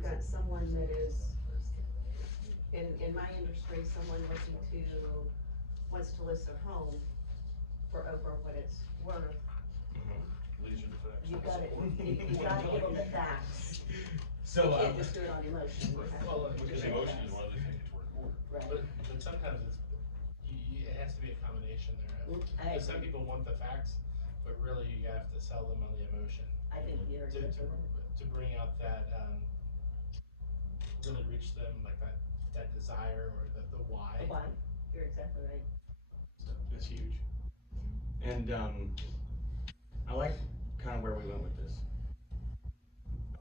you've got someone that is, in my industry, someone wants to list their home for over what it's worth, These are the facts. you gotta give them the facts. So, You can't just do it on emotion. You have Well, to because do it emotion on is one of the things to record. Right. But sometimes it has to be a combination there. I Because some agree. people want the facts, but really you have to sell them on the emotion. I think you're To, exactly to, right. to bring out that, really reach them, like that desire or the why. Why? You're exactly right. That's huge. And I like kind of where we went with this.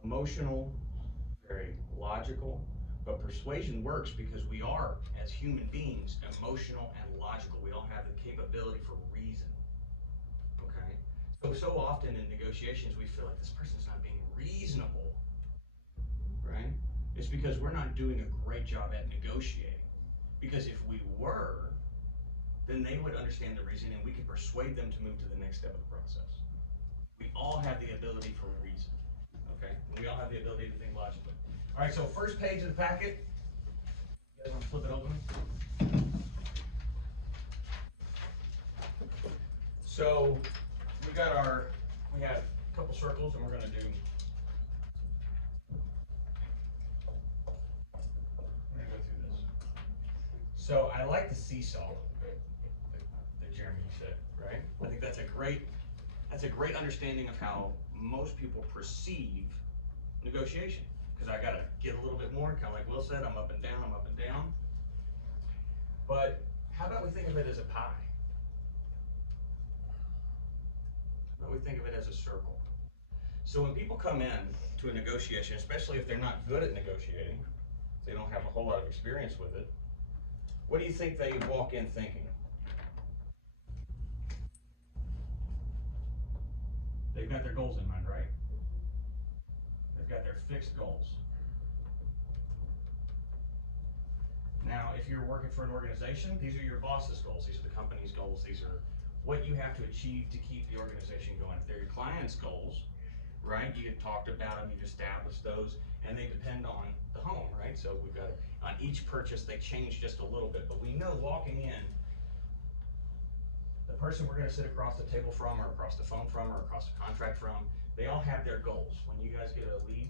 Emotional, very logical, but persuasion works because we are, as human beings, emotional and logical. We all have the capability for reason. Okay? So often in negotiations we feel like this person's not being reasonable. Right? It's because we're not doing a great job at negotiating. Because if we were, then they would understand the reason and we could persuade them to move to the next step of the process. We all have the ability for reason, okay? We all have the ability to think logically. All right, so first page of the packet, you guys want to flip it open? So we have a couple circles and we're gonna go through this. So I like the seesaw that Jeremy said, right? I think that's a great understanding of how most people perceive negotiation. Because I gotta get a little bit more, kind of like Will said, I'm up and down, I'm up and down. But how about we think of it as a pie? How about we think of it as a circle? So when people come in to a negotiation, especially if they're not good at negotiating, they don't have a whole lot of experience with it, what do you think they walk in thinking? They've got their goals in mind, right? They've got their fixed goals. Now, if you're working for an organization, these are your boss's goals. These are the company's goals. These are what you have to achieve to keep the organization going. If they're your client's goals, right? You have talked about them, you've established those, and they depend on the home, right? So we've got, on each purchase, they change just a little bit, but we know walking in, the person we're gonna sit across the table from, or across the phone from, or across the contract from, they all have their goals. When you guys get a lead,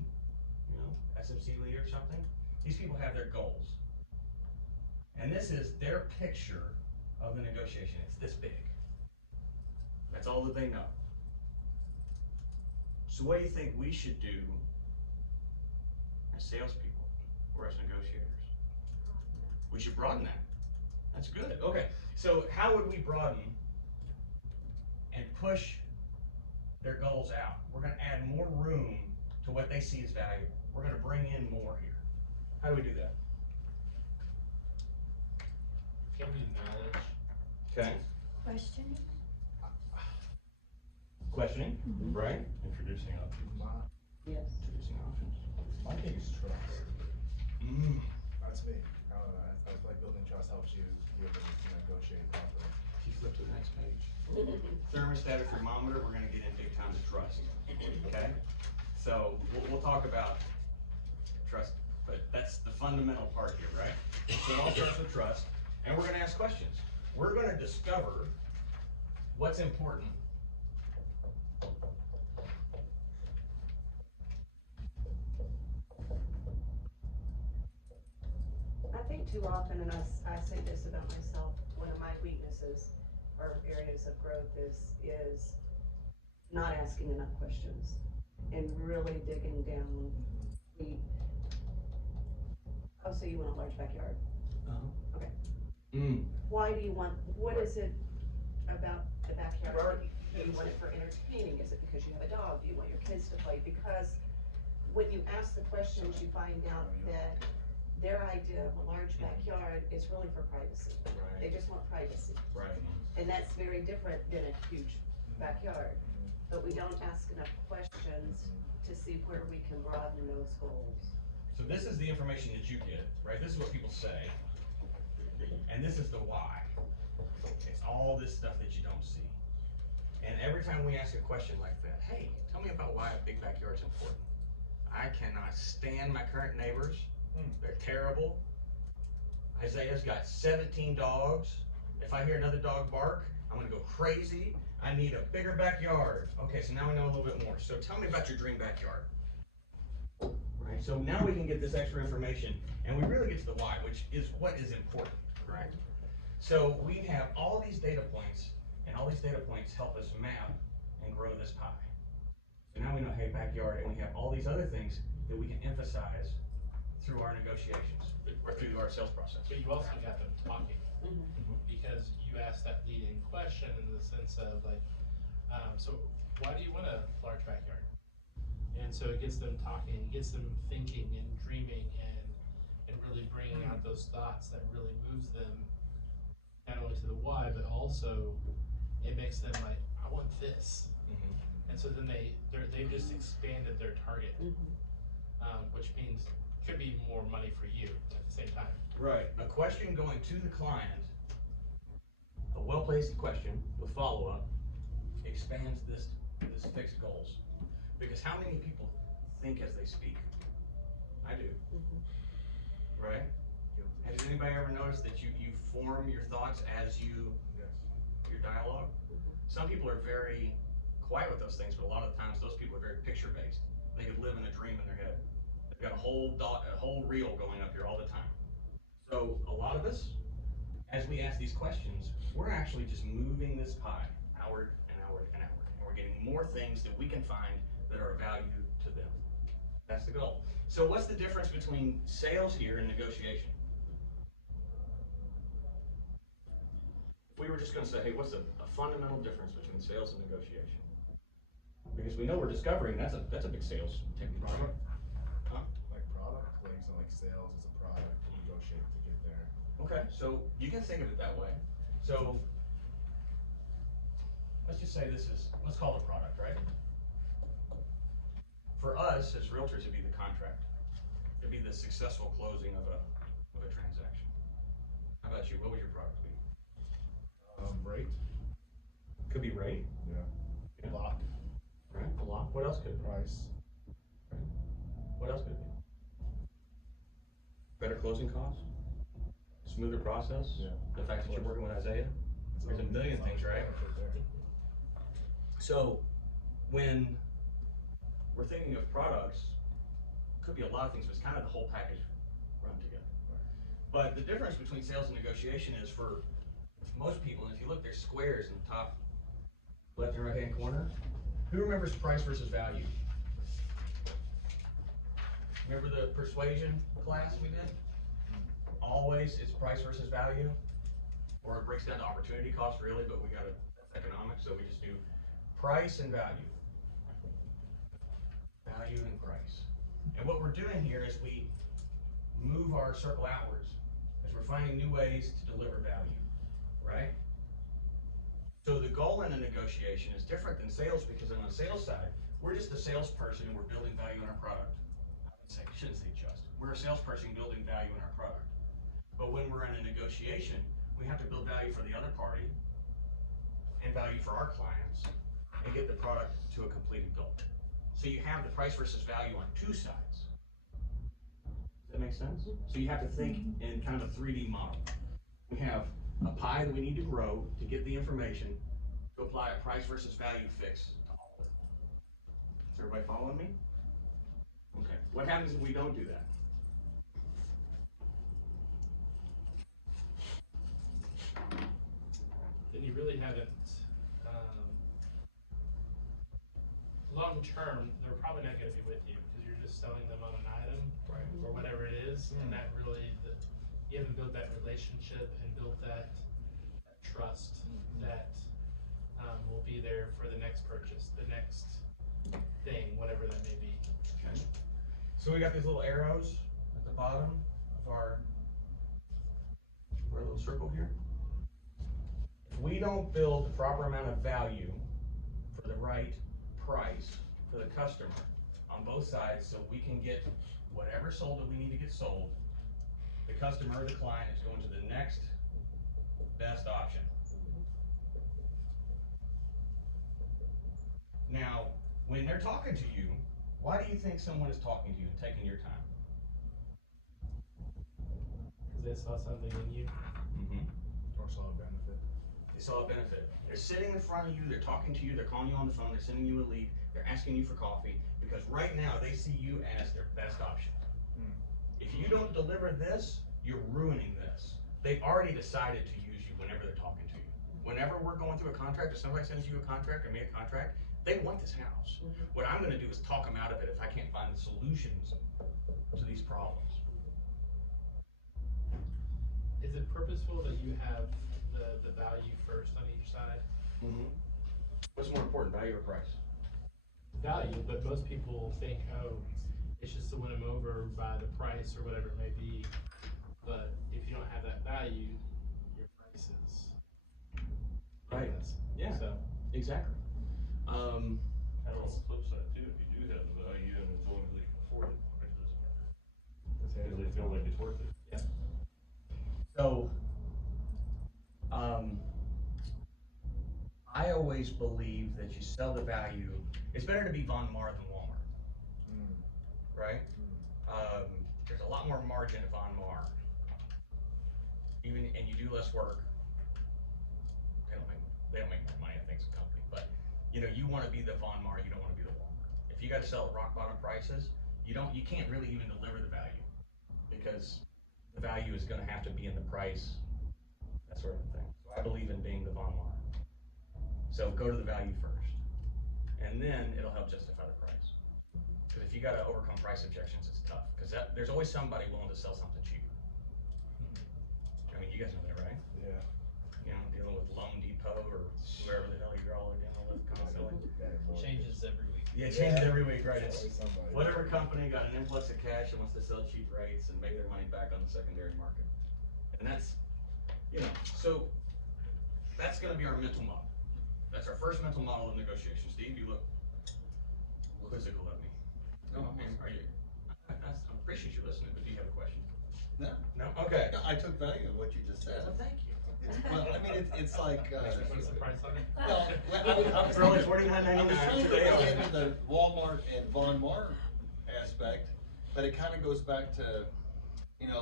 you know, SMC lead or something, these people have their goals. And this is their picture of the negotiation. It's this big. That's all that they know. So what do you think we should do as salespeople or as negotiators? We should broaden that. That's good. Okay, so how would we broaden and push their goals out? We're gonna add more room to what they see as valuable. We're gonna bring in more here. How do we do that? Can be knowledge. Okay. Questioning? Questioning, right? Introducing options. Yes. Introducing options. My thing is trust. Mm. That's me. I don't know. I feel like building trust helps you be able to negotiate properly. If you flip to the next page. Thermostat or thermometer, we're gonna get in big time to trust, okay? So we'll talk about trust, but that's the fundamental part here, right? So it all starts with trust, and we're gonna ask questions. We're gonna discover what's important. I think too often, and I say this about myself, one of my weaknesses or areas of growth is not asking enough questions and really digging down. So you want a large backyard. Okay. Why do you want, what is it about the backyard? Do you want it for entertaining? Is it because you have a dog? Do you want your kids to play? Because when you ask the questions, you find out that their idea of a large backyard is really for privacy. They just want privacy. Right. And that's very different than a huge backyard. But we don't ask enough questions to see where we can broaden those goals. So this is the information that you get, right? This is what people say. And this is the why. It's all this stuff that you don't see. And every time we ask a question like that, hey, tell me about why a big backyard's important. I cannot stand my current neighbors. They're terrible. Isaiah's got 17 dogs. If I hear another dog bark, I'm gonna go crazy. I need a bigger backyard. Okay, so now we know a little bit more. So tell me about your dream backyard. Right, so now we can get this extra information, and we really get to the why, which is what is important, right? So we have all these data points, and all these data points help us map and grow this pie. So now we know, hey, backyard, and we have all these other things that we can emphasize through our negotiations, or through our sales process. But you also got them talking, because you asked that leading question in the sense of like, so why do you want a large backyard? And so it gets them talking, it gets them thinking and dreaming and really bringing out those thoughts that really moves them not only to the why, but also it makes them like, I want this. And so then they've just expanded their target, which means could be more money for you at the same time. Right. A question going to the client, a well-placed question with follow-up, expands this fixed goals. Because how many people think as they speak? I do. Right? Has anybody ever noticed that you form your thoughts as your dialogue? Some people are very quiet with those things, but a lot of times those people are very picture-based. They could live in a dream in their head. They've got a whole reel going up here all the time. So a lot of us, as we ask these questions, we're actually just moving this pie outward and outward and outward. And we're getting more things that we can find that are of value to them. That's the goal. So what's the difference between sales here and negotiation? If we were just going to say, hey, what's a fundamental difference between sales and negotiation? Because we know we're discovering that's a big sales technique. Product? Huh? Like product, like sales is a product, negotiate to get there. Okay, so you can think of it that way. So let's just say let's call it a product, right? For us as realtors, it'd be the contract. It'd be the successful closing of a transaction. How about you? What would your product be? Rate? Could be rate. Yeah. Lock. Right, a lot. What else could it be? Price. Right. What else could it be? Better closing costs? Smoother process? Yeah. The fact that you're working with Isaiah? There's a million things, right? So when we're thinking of products, could be a lot of things, but it's kind of the whole package run together. But the difference between sales and negotiation is for most people, and if you look, there's squares in the top left and right hand corner. Who remembers price versus value? Remember the persuasion class we did? Always it's price versus value, or it breaks down to opportunity cost really, but we got it economics, so we just do price and value. Value and price. And what we're doing here is we move our circle outwards as we're finding new ways to deliver value, right? So the goal in a negotiation is different than sales because on the sales side, we're just a salesperson and we're building value in our product. I shouldn't say just. We're a salesperson building value in our product. But when we're in a negotiation, we have to build value for the other party and value for our clients and get the product to a completed goal. So you have the price versus value on two sides. Does that make sense? So you have to think in kind of a 3D model. We have a pie that we need to grow to get the information to apply a price versus value fix to all of it. Is everybody following me? Okay. What happens if we don't do that? Then you really haven't, long term, they're probably not gonna be with you because you're just selling them on an item or whatever it is, and that really, you haven't built that relationship and built that trust that will be there for the next purchase, the next thing, whatever that may be. Okay. So we got these little arrows at the bottom of our little circle here. If we don't build the proper amount of value for the right price for the customer on both sides so we can get whatever sold that we need to get sold, the customer or the client is going to the next best option. Now, when they're talking to you, Why do you think someone is talking to you and taking your time? Because they saw something in you. Mm-hmm. Or saw a benefit. They saw a benefit. They're sitting in front of you, they're talking to you, they're calling you on the phone, they're sending you a lead, they're asking you for coffee, because right now they see you as their best option. If you don't deliver this, you're ruining this. They've already decided to use you whenever they're talking to you. Whenever we're going through a contract, or somebody sends you a contract or me a contract, they want this house. What I'm gonna do is talk them out of it if I can't find the solutions to these problems. Is it purposeful that you have the value first on each side? What's more important, value or price? Value, but most people think, oh, it's just to win them over by the price or whatever it may be. But if you don't have that value, your price is Right. meaningless. Yeah. So Exactly. Kind of on the flip side too, if you do have the value and as long as they can afford it, it doesn't matter. Because they feel like it's worth it. yeah. So, I always believe that you sell the value. It's better to be Von Maur than Walmart, right? There's a lot more margin at Von Maur. And you do less work. They don't make more money, I think, as a company. But you want to be the Von Maur. You don't want to be the Walmart. If you got to sell at rock bottom prices, you can't really even deliver the value, because the value is going to have to be in the price, that sort of thing. So I believe in being the Von Maur. So go to the value first, and then it'll help justify the price. Because if you got to overcome price objections, it's tough. Because there's always somebody willing to sell something cheaper. I mean, you guys know that, right? Yeah. Dealing with Loan Depot or whoever the hell you all are dealing with constantly. Changes every week. Yeah, it changes every week, right? It's Always somebody. whatever company got an influx of cash and wants to sell cheap rates and make their money back on the secondary market. And that's, so that's gonna be our mental model. That's our first mental model of negotiation. Steve, you look quizzical at me. No, are you? I appreciate you listening, but do you have a question? No, No? Okay. no, I took value in what you just said. Well, thank you. Well, I mean, it's like, What's the price on it? well, I was For only thinking- I was $49.99 trying to today. go into the Walmart and Von Maur aspect, but it kind of goes back to,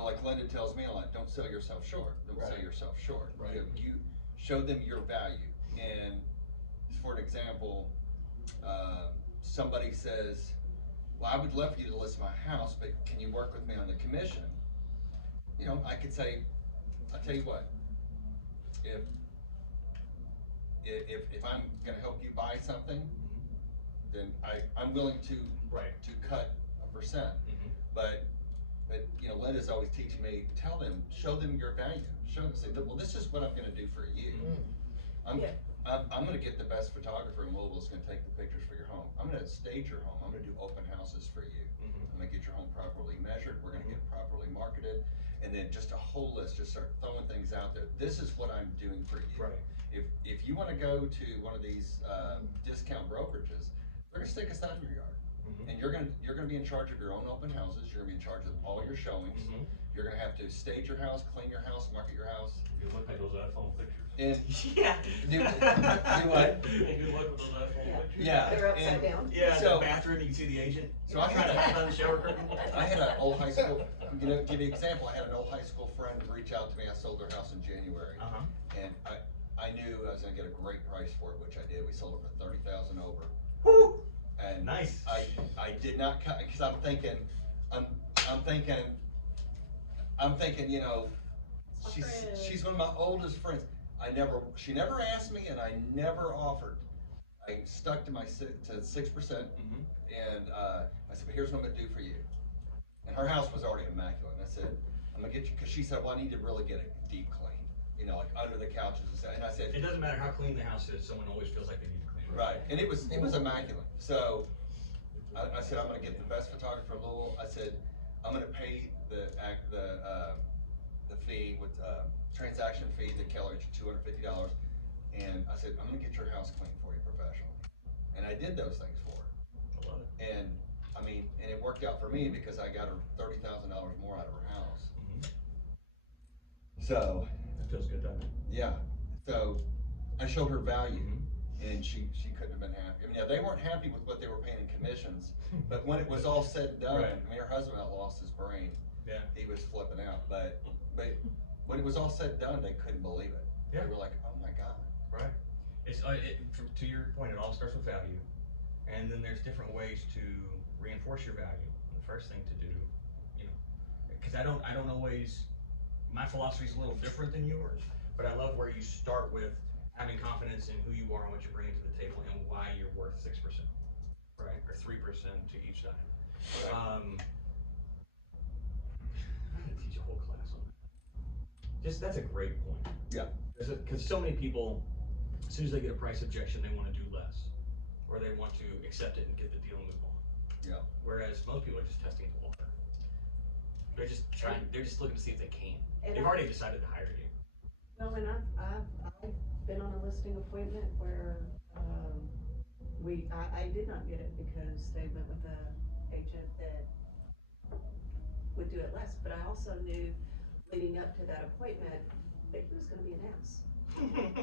like Linda tells me a lot, don't sell yourself short, don't sell Right. yourself short. Right. You show them your value, and for an example, somebody says, well, I would love for you to list my house, but can you work with me on the commission? I could say, I'll tell you what, if I'm gonna help you buy something, then I'm willing to Right. to cut a percent. But Linda's always teaching me, show them your value, show them, say, well, this is what I'm gonna do for you. Yeah. I'm gonna get the best photographer in Louisville that's gonna take the pictures for your home. I'm gonna stage your home. I'm gonna do open houses for you. I'm gonna get your home properly measured. We're gonna get it properly marketed. And then just a whole list, just start throwing things out there. This is what I'm doing for you. Right. If you wanna go to one of these, discount brokerages, they're gonna stick a sign in your yard. And you're gonna be in charge of your own open houses. You're gonna be in charge of all your showings. You're gonna have to stage your house, clean your house, market your house. Good luck with those iPhone pictures. And Yeah. do what? Good luck with those iPhone Yeah. pictures. Yeah. They're upside and- down. Yeah, So- the bathroom, you can see the agent. So I had trying to hide behind the shower curtain. I had an old high school, give you an example, I had an old high school friend reach out to me, I sold their house in January. Uh-huh. And I knew I was gonna get a great price for it, which I did, we sold it for 30,000 over. Woo! And Nice. I did not cut, cause I'm thinking, she's one of my oldest friends. She never asked me and I never offered. I stuck to my 6%. And I said, but here's what I'm gonna do for you. And her house was already immaculate. And I said, I'm gonna get you, cause she said, well, I need to really get it deep clean, like under the couches and stuff. And I said, It doesn't matter how clean the house is, someone always feels like they need to clean it. right, and it was immaculate. So I said, I'm gonna get the best photographer in Louisville. I said, I'm gonna pay the fee with transaction fee to Keller, $250. And I said, I'm gonna get your house clean for you professionally. And I did those things for her. I love it. And and it worked out for me because I got her $30,000 more out of her house. So, That feels good, doesn't it? yeah, so I showed her value. and she couldn't have been happy. I mean, yeah, they weren't happy with what they were paying in commissions, but when it was all said and done, Right. I mean, her husband about lost his brain. Yeah. He was flipping out, but when it was all said and done, they couldn't believe it. Yeah. They were like, oh my God. Right. It's to your point, it all starts with value, and then there's different ways to reinforce your value. The first thing to do, because I don't always, my philosophy is a little different than yours, but I love where you start with having confidence in who you are and what you're bringing to the table and why you're worth 6%, right, or 3% to each side. Right. I'm gonna teach a whole class on that. That's a great point. Yeah. Because so many people, as soon as they get a price objection, they want to do less, or they want to accept it and get the deal and move on. Yeah. Whereas most people are just testing the water. They're just trying. They're just looking to see if they can. And They've already decided to hire you. Well, and I've been on a listing appointment where, I did not get it because they went with a agent that would do it less, but I also knew leading up to that appointment that he was gonna be an ass.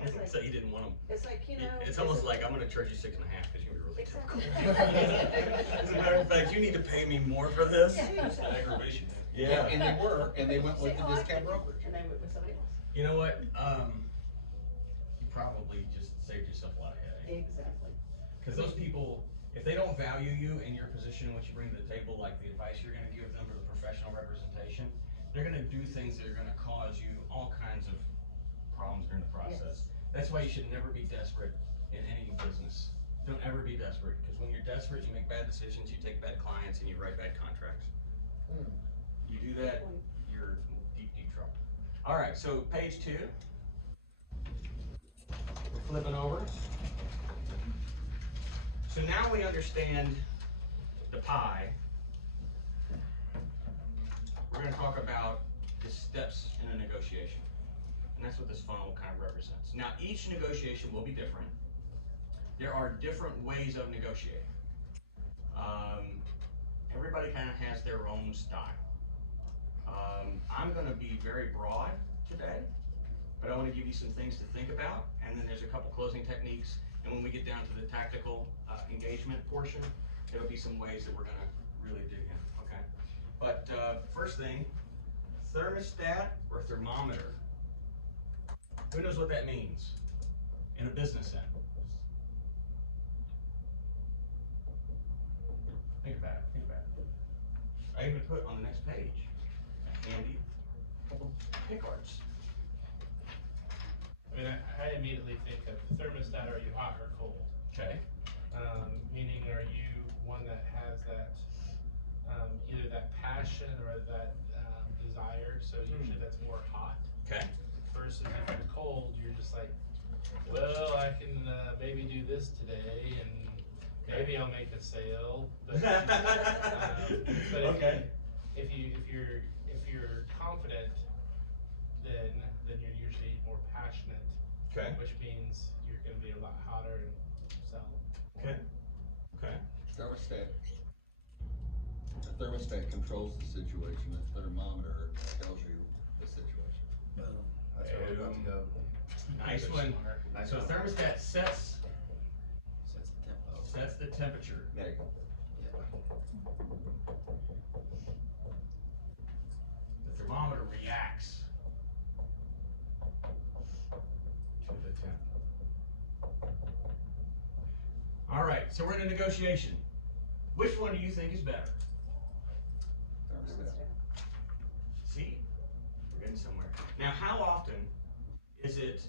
It's like- So you didn't want them. It's like, It's almost like I'm going to charge you 6.5 because you were really Exactly. difficult. As a matter of fact, you need to pay me more for this. Aggravation. Yeah. And they were, and they went with the discount brokerage. And they went with somebody else. You know what? You probably just saved yourself a lot of headache. Exactly. Because those people, if they don't value you and your position and what you bring to the table, like the advice you're going to give them or the professional representation, they're going to do things that are going to cause you all kinds of problems during the process. Yes. That's why you should never be desperate in any business. Don't ever be desperate, because when you're desperate, you make bad decisions, you take bad clients, and you write bad contracts. You do that, you're in deep, deep trouble. All right, so page 2. We're flipping over. So now we understand the pie. We're going to talk about the steps in a negotiation. And that's what this funnel kind of represents. Now, each negotiation will be different. There are different ways of negotiating. Everybody kind of has their own style. I'm going to be very broad today, but I want to give you some things to think about, and then there's a couple closing techniques, and when we get down to the tactical engagement portion, there'll be some ways that we're going to really dig in, okay? But first thing, thermostat or thermometer. Who knows what that means in a business sense? Think about it, think about it. I even put on the next page a handy couple pick arts. I mean, I immediately think of the thermostat, are you hot or cold? Okay. Meaning, are you one that has that, either that passion or that desire, so usually that's more hot. Okay. Versus if you're cold, you're just like, well, I can maybe do this today, and maybe I'll make a sale. But, but Okay. if you're confident, then you're usually more passionate. Okay. Which means you're going to be a lot hotter and sell. Okay. Okay. Thermostat. The thermostat controls the situation. The thermometer tells you the situation. That's where we're about to go. Nice one. So thermostat sets Sets the tempo. the temperature. There you go. The thermometer reacts to the temp. All right, so we're in a negotiation. Which one do you think is better? Thermostat. See, we're getting somewhere. Now, how often is it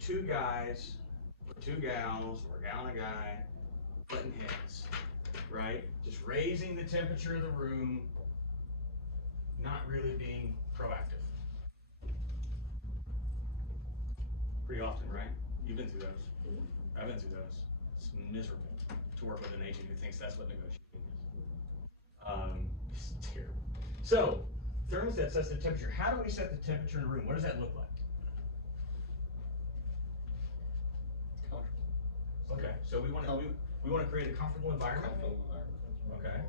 2 guys or 2 gals or a gal and a guy butting heads, right? Just raising the temperature of the room, not really being proactive. Pretty often, right? You've been through those. I've been through those. It's miserable to work with an agent who thinks that's what negotiating is. It's terrible. So, thermostat sets the temperature. How do we set the temperature in a room? What does that look like? Comfortable. Okay, so we want to create a comfortable environment. Comfortable environment. Okay.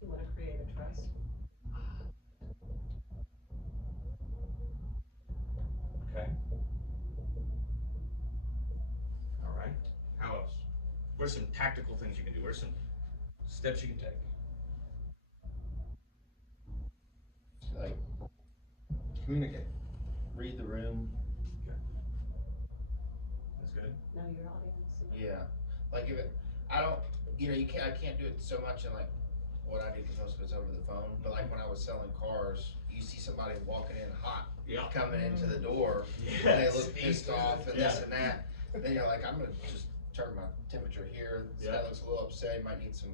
You wanna create a trust? Okay. All right. What are some tactical things you can do? What are some steps you can take? Like, Communicate. read the room. That's good. Know your audience. Yeah. Like if it, I don't, I can't do it so much in like what I do because most of it's over the phone. But like when I was selling cars, you see somebody walking in hot, Yeah. coming into the door, and they look pissed off and this and that. Then you're like, I'm gonna just turn my temperature here. This guy looks a little upset. He might need some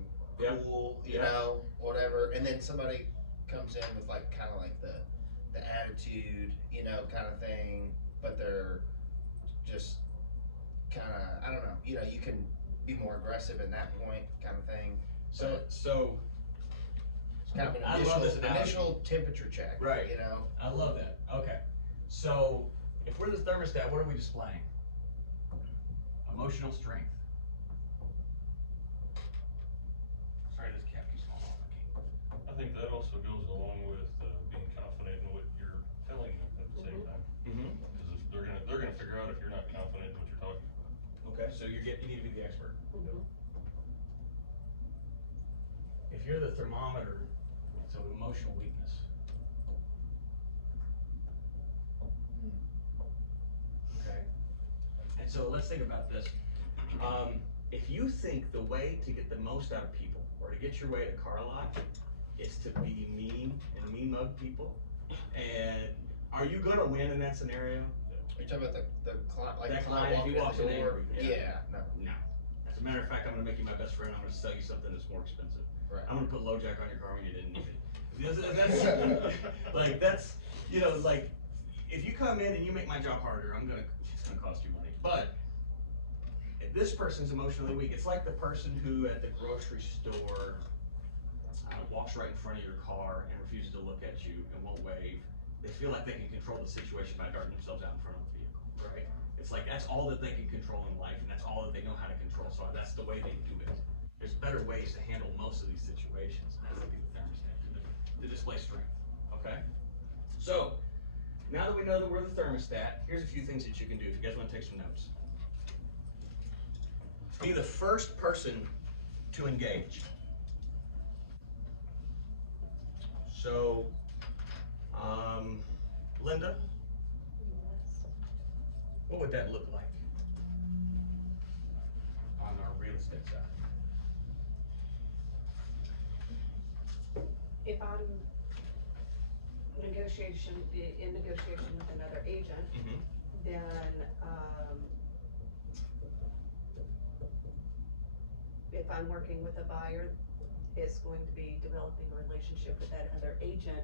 cool, you know, whatever. And then somebody comes in with like kind of like the attitude, kind of thing, but they're just kind of, I don't know, you can be more aggressive in that point, kind of thing. So It's kind of an I love this analogy. initial temperature check, Right. I I love that. Okay. So if we're the thermostat, what are we displaying? Emotional strength. Sorry, this cap keeps falling off. I think that also goes along with being confident in what you're telling them at the same time. Mm-hmm. Because if they're gonna figure out if you're not confident in what you're talking about. Okay, so you need to be the expert. Mhm. If you're the thermometer, it's an emotional weakness. Okay. And so let's think about this. If you think the way to get the most out of people, or to get your way to car lot, is to be mean and mean mug people, and are you gonna win in that scenario? Are you talking about the client, like That the client client, if he walking in walks the in door? angry, Yeah, no, No. As a matter of fact, I'm gonna make you my best friend. I'm gonna sell you something that's more expensive. right. I'm gonna put low jack on your car when you didn't need it. That's like, if you come in and you make my job harder, it's gonna cost you money. But if this person's emotionally weak. It's like the person who at the grocery store walks right in front of your car and refuses to look at you and won't wave. They feel like they can control the situation by darting themselves out in front of the vehicle, right? It's like that's all that they can control in life, and that's all that they know how to control. So that's the way they do it. There's better ways to handle most of these situations. That's to be the thermostat, to display strength. Okay. So now that we know that we're the thermostat, here's a few things that you can do if you guys want to take some notes. Be the first person to engage. So, Linda, what would that look like on our real estate side? If I'm in negotiation with another agent, Mm-hmm. then, if I'm working with a buyer, it's going to be developing a relationship with that other agent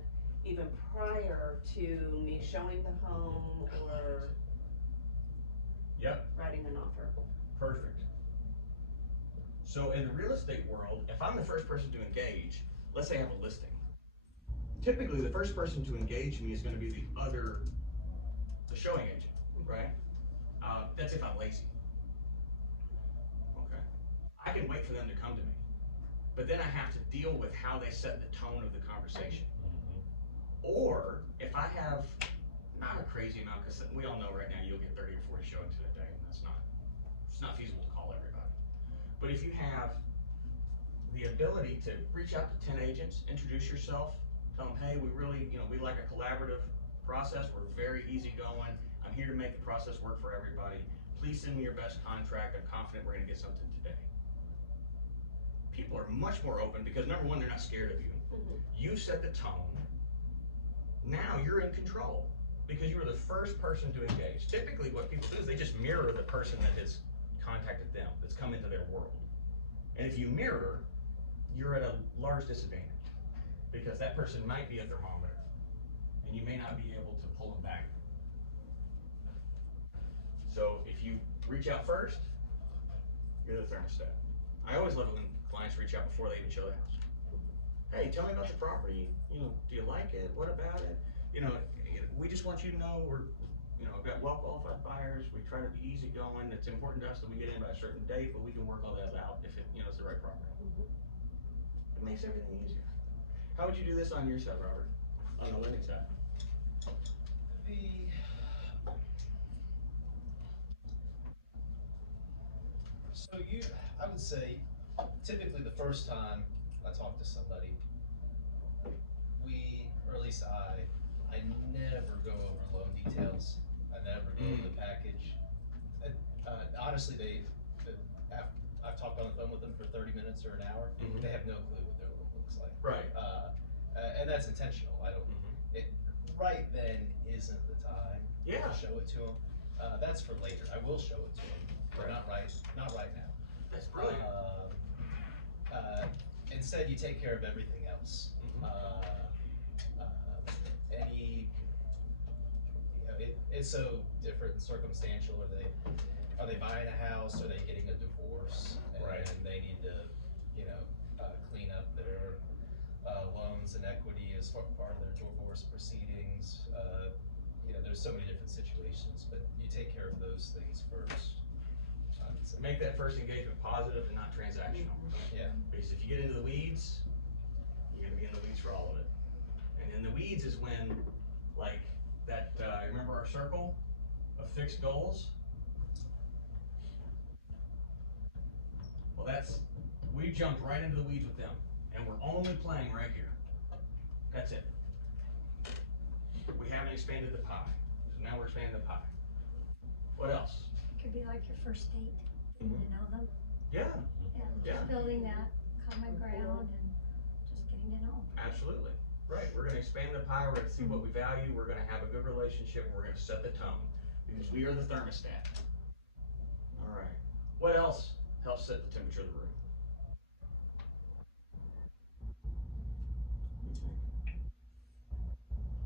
even prior to me showing the home or Yep. writing an offer. Perfect. So in the real estate world, if I'm the first person to engage, let's say I have a listing. Typically, the first person to engage me is going to be the showing agent, right? That's if I'm lazy. Okay. I can wait for them to come to me, but then I have to deal with how they set the tone of the conversation. Or if I have not a crazy amount, because we all know right now you'll get 30 or 40 showings in a day, and it's not feasible to call everybody. But if you have the ability to reach out to 10 agents, introduce yourself, tell them, hey, we really, we like a collaborative process. We're very easygoing. I'm here to make the process work for everybody. Please send me your best contract. I'm confident we're gonna get something today. People are much more open because number one, they're not scared of you. Mhm. You've set the tone. Now you're in control because you were the first person to engage. Typically what people do is they just mirror the person that has contacted them, that's come into their world. And if you mirror, you're at a large disadvantage because that person might be a thermometer and you may not be able to pull them back. So if you reach out first, you're the thermostat. I always love it when clients reach out before they even show the house. Hey, tell me about the property. Do you like it? What about it? We just want you to know we've got well-qualified buyers. We try to be easygoing. It's important to us that we get in by a certain date, but we can work all that out if it's the right property. It makes everything easier. How would you do this on your side, Robert? On the lending side? So I would say, typically the first time I talk to somebody, or at least I never go over loan details. I never go over the package. And, honestly, I've talked on the phone with them for 30 minutes or an hour. They have no clue what their loan looks like. Right. And that's intentional. I don't. It right then isn't the time to show it to them. That's for later. I will show it to them, but not right now. That's brilliant. Instead, you take care of everything else. It's so different and circumstantial. Are they buying a house? Are they getting a divorce? And they need to, clean up their loans and equity as part of their divorce proceedings. There's so many different situations, but you take care of those things first. I would say. Make that first engagement positive and not transactional. Yeah. Because if you get into the weeds, you're gonna be in the weeds for all of it. And in the weeds is when, like, remember our circle of fixed goals? Well, we jumped right into the weeds with them, and we're only playing right here. That's it. We haven't expanded the pie, so now we're expanding the pie. What else? It could be like your first date, getting to know them. Yeah. Just building that common ground and just getting to know them. Absolutely. Right. We're going to expand the pie. We're going to see what we value. We're going to have a good relationship. And we're going to set the tone because we are the thermostat. All right. What else helps set the temperature of the room?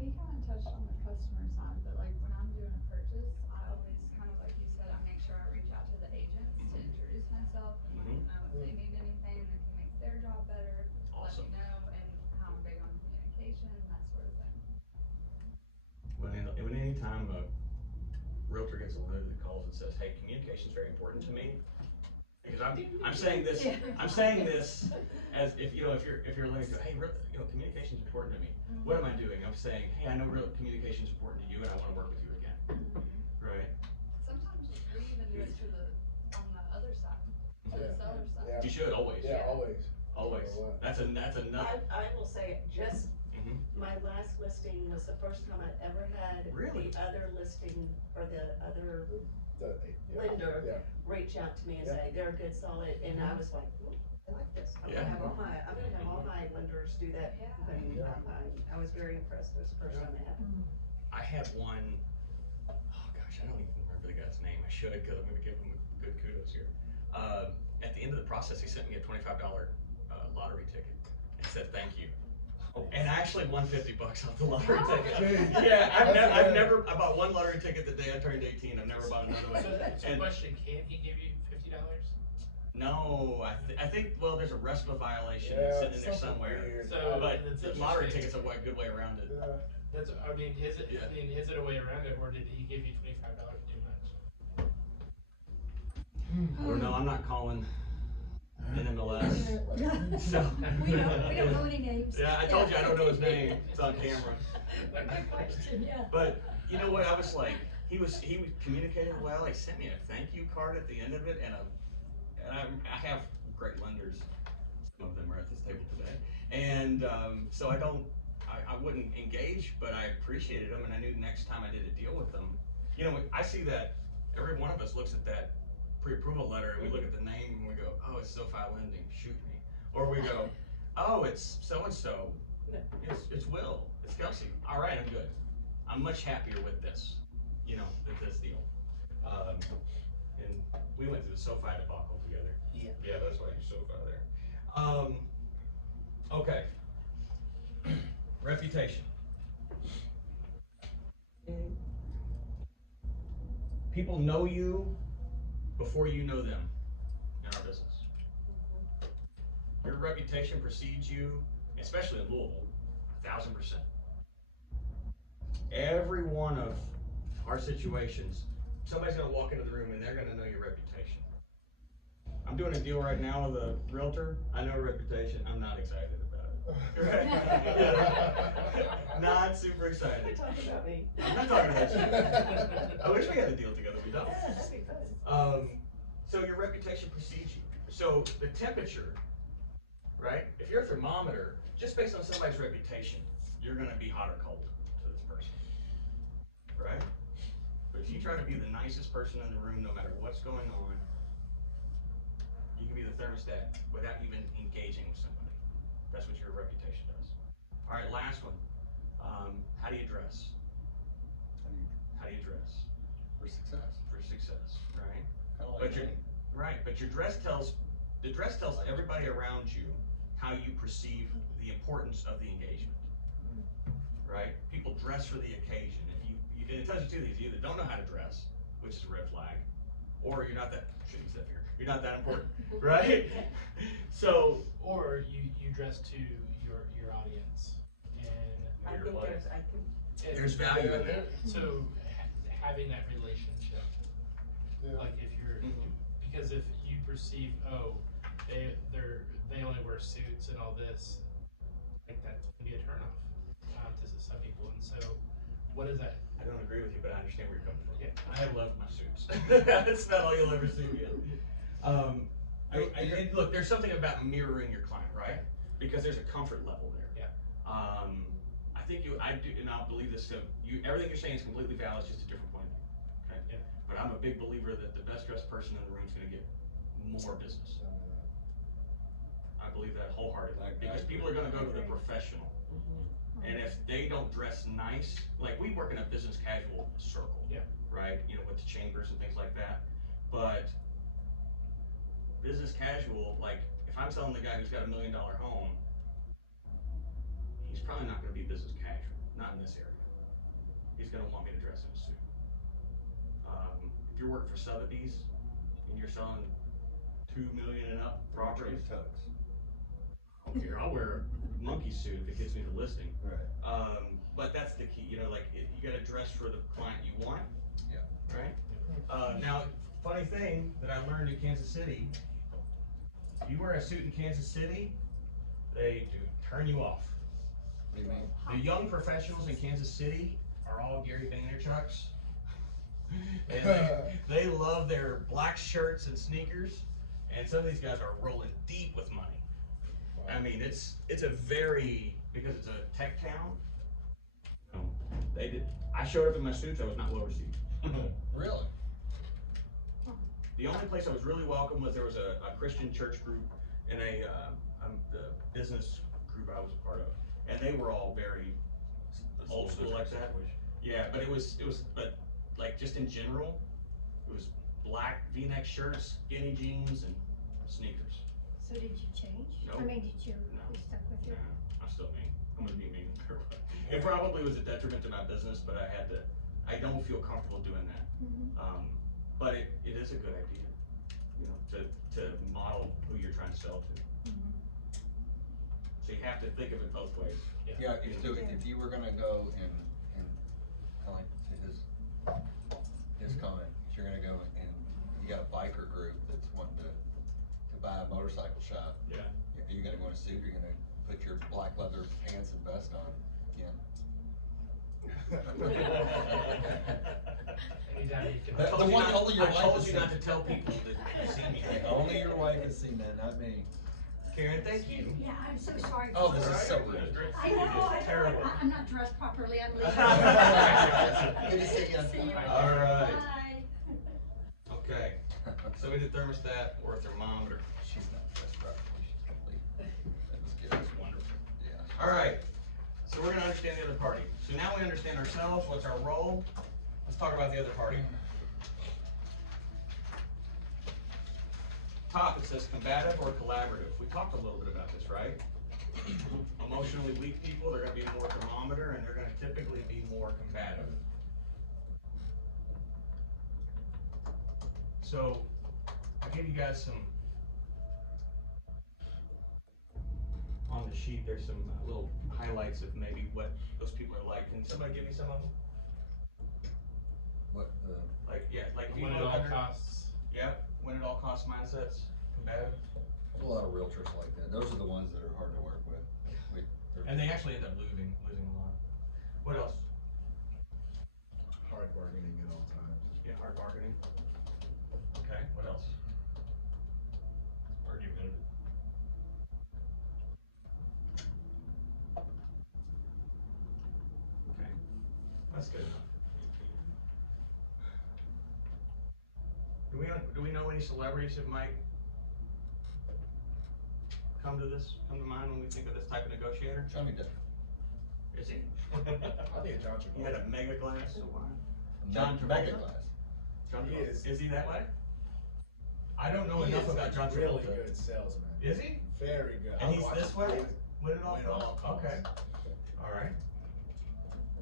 We kind of touched on the customer side, but like when I'm doing a purchase, I always kind of, like you said, I make sure I reach out to the agents to introduce myself and let them know if they need anything that can make their job better. Awesome. Let me know, and how I'm big on communication and that sort of thing. When any time a realtor gets a letter that calls and says, "Hey, communication is very important to me," because I'm saying this, I'm saying this as if you're letting go, "Hey, communication is important to me." What am I doing? I'm saying, "Hey, I know real communication is important to you, and I want to work with you again." Right? Sometimes we even do it on the other side, to the seller side. You should always. Yeah, always. Always. That's another. I will say, just my last listing was the first time I'd ever had the other listing or the other lender reach out to me and say they're a good, solid, and I was like, I like this. I'm gonna have all my lenders do that. I was very impressed. It was the first time it happened. I had one. Oh gosh, I don't even remember the guy's name. I should, because I'm gonna give him good kudos here. At the end of the process, he sent me a $25 lottery ticket and said thank you. And I actually won $50 off the lottery ticket. Yeah, I've never. I bought one lottery ticket the day I turned 18. I've never bought another one. So question: can he give you $50? No, I think. Well, there's a RESPA violation sitting in there somewhere. Weird. So, but the lottery ticket's a good way around it. That's. I mean, is it a way around it, or did he give you $25 too much? I don't know. I'm not calling NMLS. So we don't know any names. Yeah, I told you I don't know his name. It's on camera. Good question. Yeah. But you know what? I was like, he was communicated well. He sent me a thank you card at the end of it, and I have great lenders. Some of them are at this table today, and so I wouldn't engage, but I appreciated them, and I knew the next time I did a deal with them, I see that every one of us looks at that pre-approval letter and we look at the name and we go, oh, it's SoFi Lending, shoot me. Or we go, oh, it's so-and-so, it's Will, it's Kelsey. All right, I'm good. I'm much happier with this, with this deal. And we went through the SoFi debacle together. Yeah, that's why you're SoFi there. Okay. Reputation. People know you before you know them in our business. Your reputation precedes you, especially in Louisville, 1,000%. Every one of our situations, somebody's gonna walk into the room and they're gonna know your reputation. I'm doing a deal right now with a realtor. I know reputation. I'm not excited about it. Not super excited. You're talking about me. I'm not talking about you. I wish we had a deal together. We don't. Yeah, that'd be fun. So your reputation precedes you. So the temperature, right? If you're a thermometer, just based on somebody's reputation, you're gonna be hot or cold to this person, right? But if you try to be the nicest person in the room, no matter what's going on, you can be the thermostat without even engaging with somebody. That's what your reputation does. All right, last one. How do you dress? How do you dress? For success. For success, right? Kinda like But your, me. right, but your dress tells, the dress tells everybody around you how you perceive the importance of the engagement, right? People dress for the occasion. If it tells you two things: you either don't know how to dress, which is a red flag, or you're not that, shouldn't sit here, you're not that important, right? So, Or you dress to your audience, and I think there's value in that. So having that relationship, like if you're, because if you perceive, oh, they only wear suits and all this, like that can be a turnoff to some people. And so, what is that? I don't agree with you, but I understand where you're coming from. Yeah. I love my suits. That's not all you'll ever see me in. And look, there's something about mirroring your client, right? Because there's a comfort level there. Yeah. I think I do, and I'll believe this. So everything you're saying is completely valid. It's just a different point of view. Okay. Yeah. But I'm a big believer that the best dressed person in the room is going to get more business. I believe that wholeheartedly because people are going to go to the professional. And if they don't dress nice, like we work in a business casual circle, right? You know, with the chambers and things like that. But business casual, like if I'm telling the guy who's got $1 million home, he's probably not going to be business casual, not in this area. He's going to want me to dress in a suit. If you're working for Sotheby's and you're selling $2 million and up properties, here I'll wear a monkey suit if it gets me the listing. Right. But that's the key, you know, like you got to dress for the client you want. Yeah. Right. Now, funny thing that I learned in Kansas City, if you wear a suit in Kansas City, they do turn you off. What do you mean? The young professionals in Kansas City are all Gary Vaynerchuk's. And they love their black shirts and sneakers, and some of these guys are rolling deep with money. I mean, it's a very, because it's a tech town. I showed up in my suits. I was not well received. Really? The only place I was really welcome was there was a Christian church group and the business group I was a part of, and they were all very old school like that. Yeah, but it was, but like just in general, it was black V-neck shirts, skinny jeans, and sneakers. So did you change? No. I mean, did you No. you stuck with your? I'm still mean. I'm gonna be mean. It probably was a detriment to my business, but I don't feel comfortable doing that. But it is a good idea, you know, to model who you're trying to sell to. So you have to think of it both ways. Yeah, if you were gonna go and kind of like to his comment, if you're gonna go and you got a biker group that's wanting to buy a motorcycle shop. Yeah. Are you gonna go in a suit, or you're gonna put your black leather pants and vest on? Yeah. I told you not to tell people that you see me. Only your wife has seen that, not me. Karen, thank you. Yeah, I'm so sorry. Oh, this is so rude. I know, Terrible. I'm not dressed properly, I'm leaving. Good to see you. See you. All right. Bye. Okay. So we did thermostat or thermometer. She's not dressed properly, she's complete. That was good. That's wonderful. Yeah. All right. So we're gonna understand the other party. So now we understand ourselves. What's our role? Let's talk about the other party. Top, it says combative or collaborative. We talked a little bit about this, right? Emotionally weak people, they're gonna be more thermometer, and they're gonna typically be more combative. So, I gave you guys some, on the sheet, there's some little highlights of maybe what those people are like. Can somebody give me some of them? What, Like, yeah, like if you When it look all under, costs. yep, when it all costs mindsets, combative. there's a lot of realtors like that. Those are the ones that are hard to work with. And they actually end up losing a lot. What else? Hard bargaining at all times. Yeah, hard bargaining. Okay, what else? That's good enough. Do we know any celebrities that might come to mind when we think of this type of negotiator? Johnny Depp. Is he? I think John He had a mega glass of wine. Mega glass. John He Travolta. is. Is he that way? I don't know He enough is about a John really Travolta. good salesman. Is he? Very good. And I he's watch this his way? videos. Win it all Win it all costs? Okay. Alright.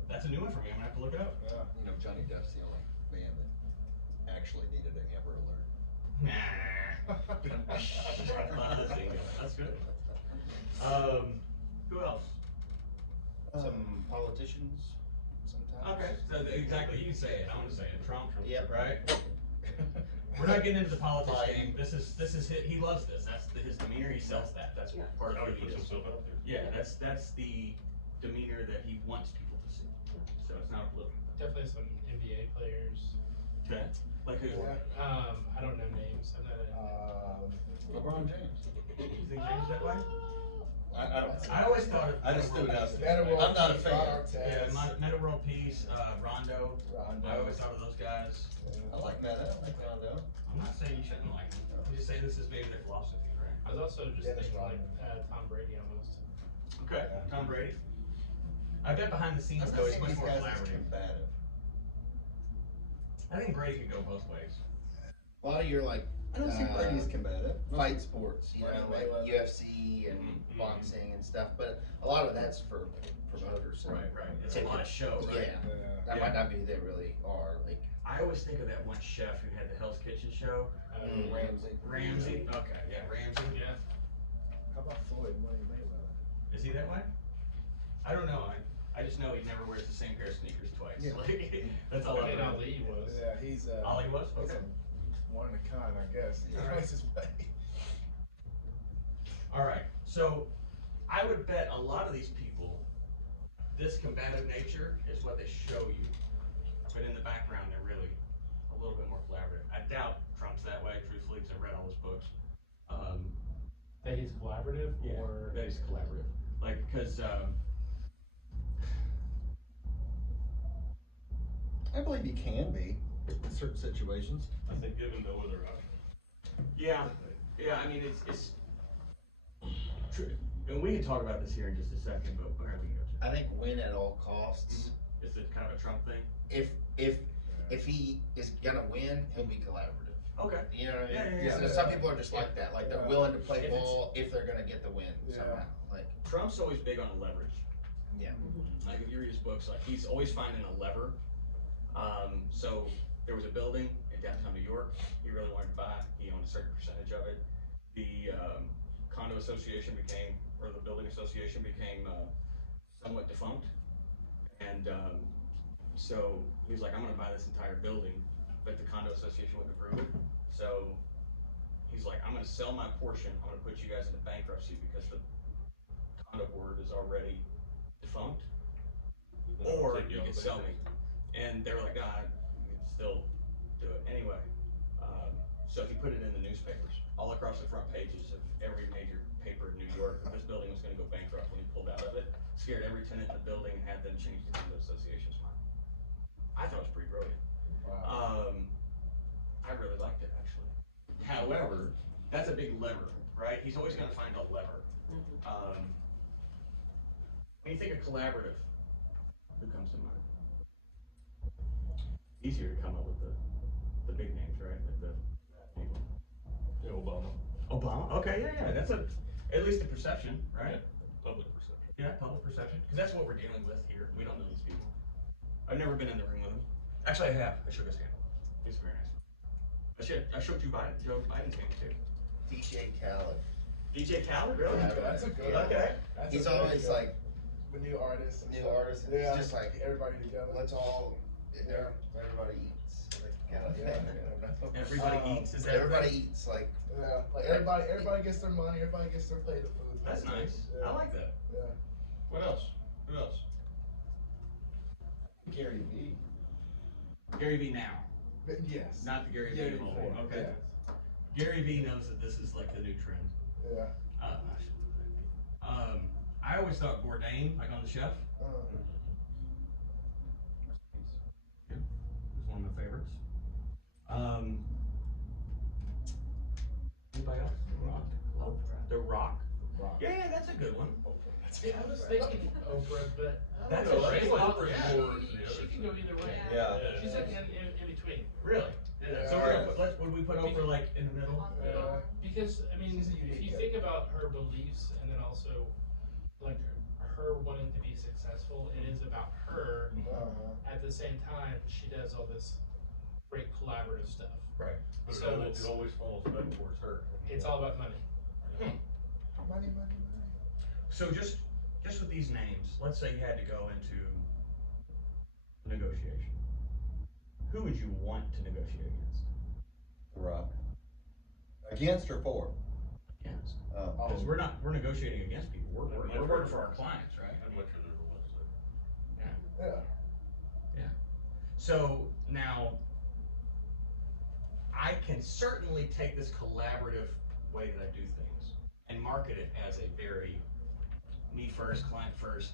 That's a new one for me. I'm gonna have to look it up. Yeah. You know, Johnny Depp's the only man that actually needed an Amber Alert. That's good. Who else? Some politicians sometimes. Okay, so exactly, you can say it. I'm gonna say it. Trump, Yep. right? We're not getting into the politics game. This is he loves this. That's his demeanor. He sells that. That's Yeah. part of How who he he puts is. himself out there. Yeah, that's the demeanor that he wants people to see. So it's not a political. Definitely some NBA players. Okay. Like who? Yeah. I don't know names. I'm not LeBron James. You think James that way? I don't. I always thought of. I just threw it out there. Meta World I'm not a Peace, fan. Ron Artest. Yeah, Meta World Peace, Rondo. Rondo. I always thought of those guys. I like Meta. I like Rondo. I'm not saying you shouldn't like them. I'm just saying this is maybe their philosophy, right? I was also just Dennis thinking like Rodman. Tom Brady almost. Okay, Yeah. Tom Brady. I bet behind the scenes I'm though not he's saying much these more guys is collaborative. combative. I think Brady could go both ways. A lot of your like I don't see Brady as combative. fight sports, you know, Floyd like Mayweather. UFC and Mhm. boxing and stuff, but a lot of that's for promoters. And Right. It's a lot of show, right? Yeah, that Yeah. might not be who they really are. Like I always think of that one chef who had the Hell's Kitchen show. Ramsey. Ramsey. Okay, yeah, Ramsey. Yeah. How about Floyd Mayweather? Is he that way? I don't know. I just know he never wears the same pair of sneakers twice. Yeah. Like, that's all I Muhammad know. Ali was. Yeah, he's Ali was? he's Okay. one in a kind, I guess. He Alright. always his way. Alright, so I would bet a lot of these people, this combative nature is what they show you. But in the background, they're really a little bit more collaborative. I doubt Trump's that way, truthfully, because I read all his books. That he's collaborative or that he's collaborative. Like, because, I believe he can be in certain situations. I think given no other option. yeah, I mean, it's true. And we can talk about this here in just a second, but where we go. I think win at all costs. Is it kind of a Trump thing? If he is gonna win, he'll be collaborative. Okay. You know what I mean? Yeah. So some people are just like that, like they're Yeah. willing to play If it's- ball if they're gonna get the win Yeah. somehow. Like Trump's always big on leverage. yeah. Like if you read his books, like he's always finding a lever. So there was a building in downtown New York he really wanted to buy. He owned a certain percentage of it. The condo association became, or the building association became somewhat defunct. And so he was like, I'm gonna buy this entire building, but the condo association wouldn't approve it. So he's like, I'm gonna sell my portion. I'm gonna put you guys into bankruptcy because the condo board is already defunct. Then I'll Or take you out can the sell me. bankruptcy. And they were like, you can still do it. Anyway, so he put it in the newspapers, all across the front pages of every major paper in New York, that this building was gonna go bankrupt when he pulled out of it. Scared every tenant in the building and had them change the condo association's mind. I thought it was pretty brilliant. Wow. I really liked it, actually. However, that's a big lever, right? He's always gonna find a lever. When you think of collaborative, who comes to mind? Easier to come up with the big names, right? Like the people. Yeah, Obama. Obama. Okay, yeah. That's at least a perception, right? Public perception. Yeah, public perception. Because that's what we're dealing with here. We don't know these people. I've never been in the room with him. Actually, I have. I shook his hand. He's very nice. I showed you Joe Biden's hand too. DJ Khaled. DJ Khaled, really? Yeah, That's a good Okay. That's He's a good always go. like with new artists. and new stuff. artists. And Yeah. It's just like everybody together. let's all Yeah. everybody eats. Like, Yeah. Everybody eats. Is that Everybody eats like Yeah, like everybody gets their money, everybody gets their plate of food. That's nice. Yeah. I like that. Yeah. What else? Who else? Gary Vee. Gary Vee now, But yes. not the Gary Yeah, Vee of old. before. Okay. Gary Vee knows that this is like the new trend. Yeah. I always thought Bourdain, like on the chef, favorites. Anybody else? The Rock. Yeah, that's a good one. See, I was thinking Oprah, but That's No, a I great think one. Oprah's Yeah. more the she other. can go either way. Yeah. She's like in between. Really? Yeah. So we're gonna put, would we put Oprah like in the middle? On the bottom. Because I mean, She's a if unique you guy. think about her beliefs and then also like her wanting to be successful, it is about her. At the same time, she does all this great collaborative stuff. Right. But So it it's- always falls back towards her. It's all about money. Money. So just with these names, let's say you had to go into negotiation. Who would you want to negotiate against? The Rock. Against or for? Against. Oh. Because we're negotiating against people. We're I'd much working rather- for our clients, right? I'd much rather the ones that. Yeah. So now, I can certainly take this collaborative way that I do things and market it as a very me first, client first,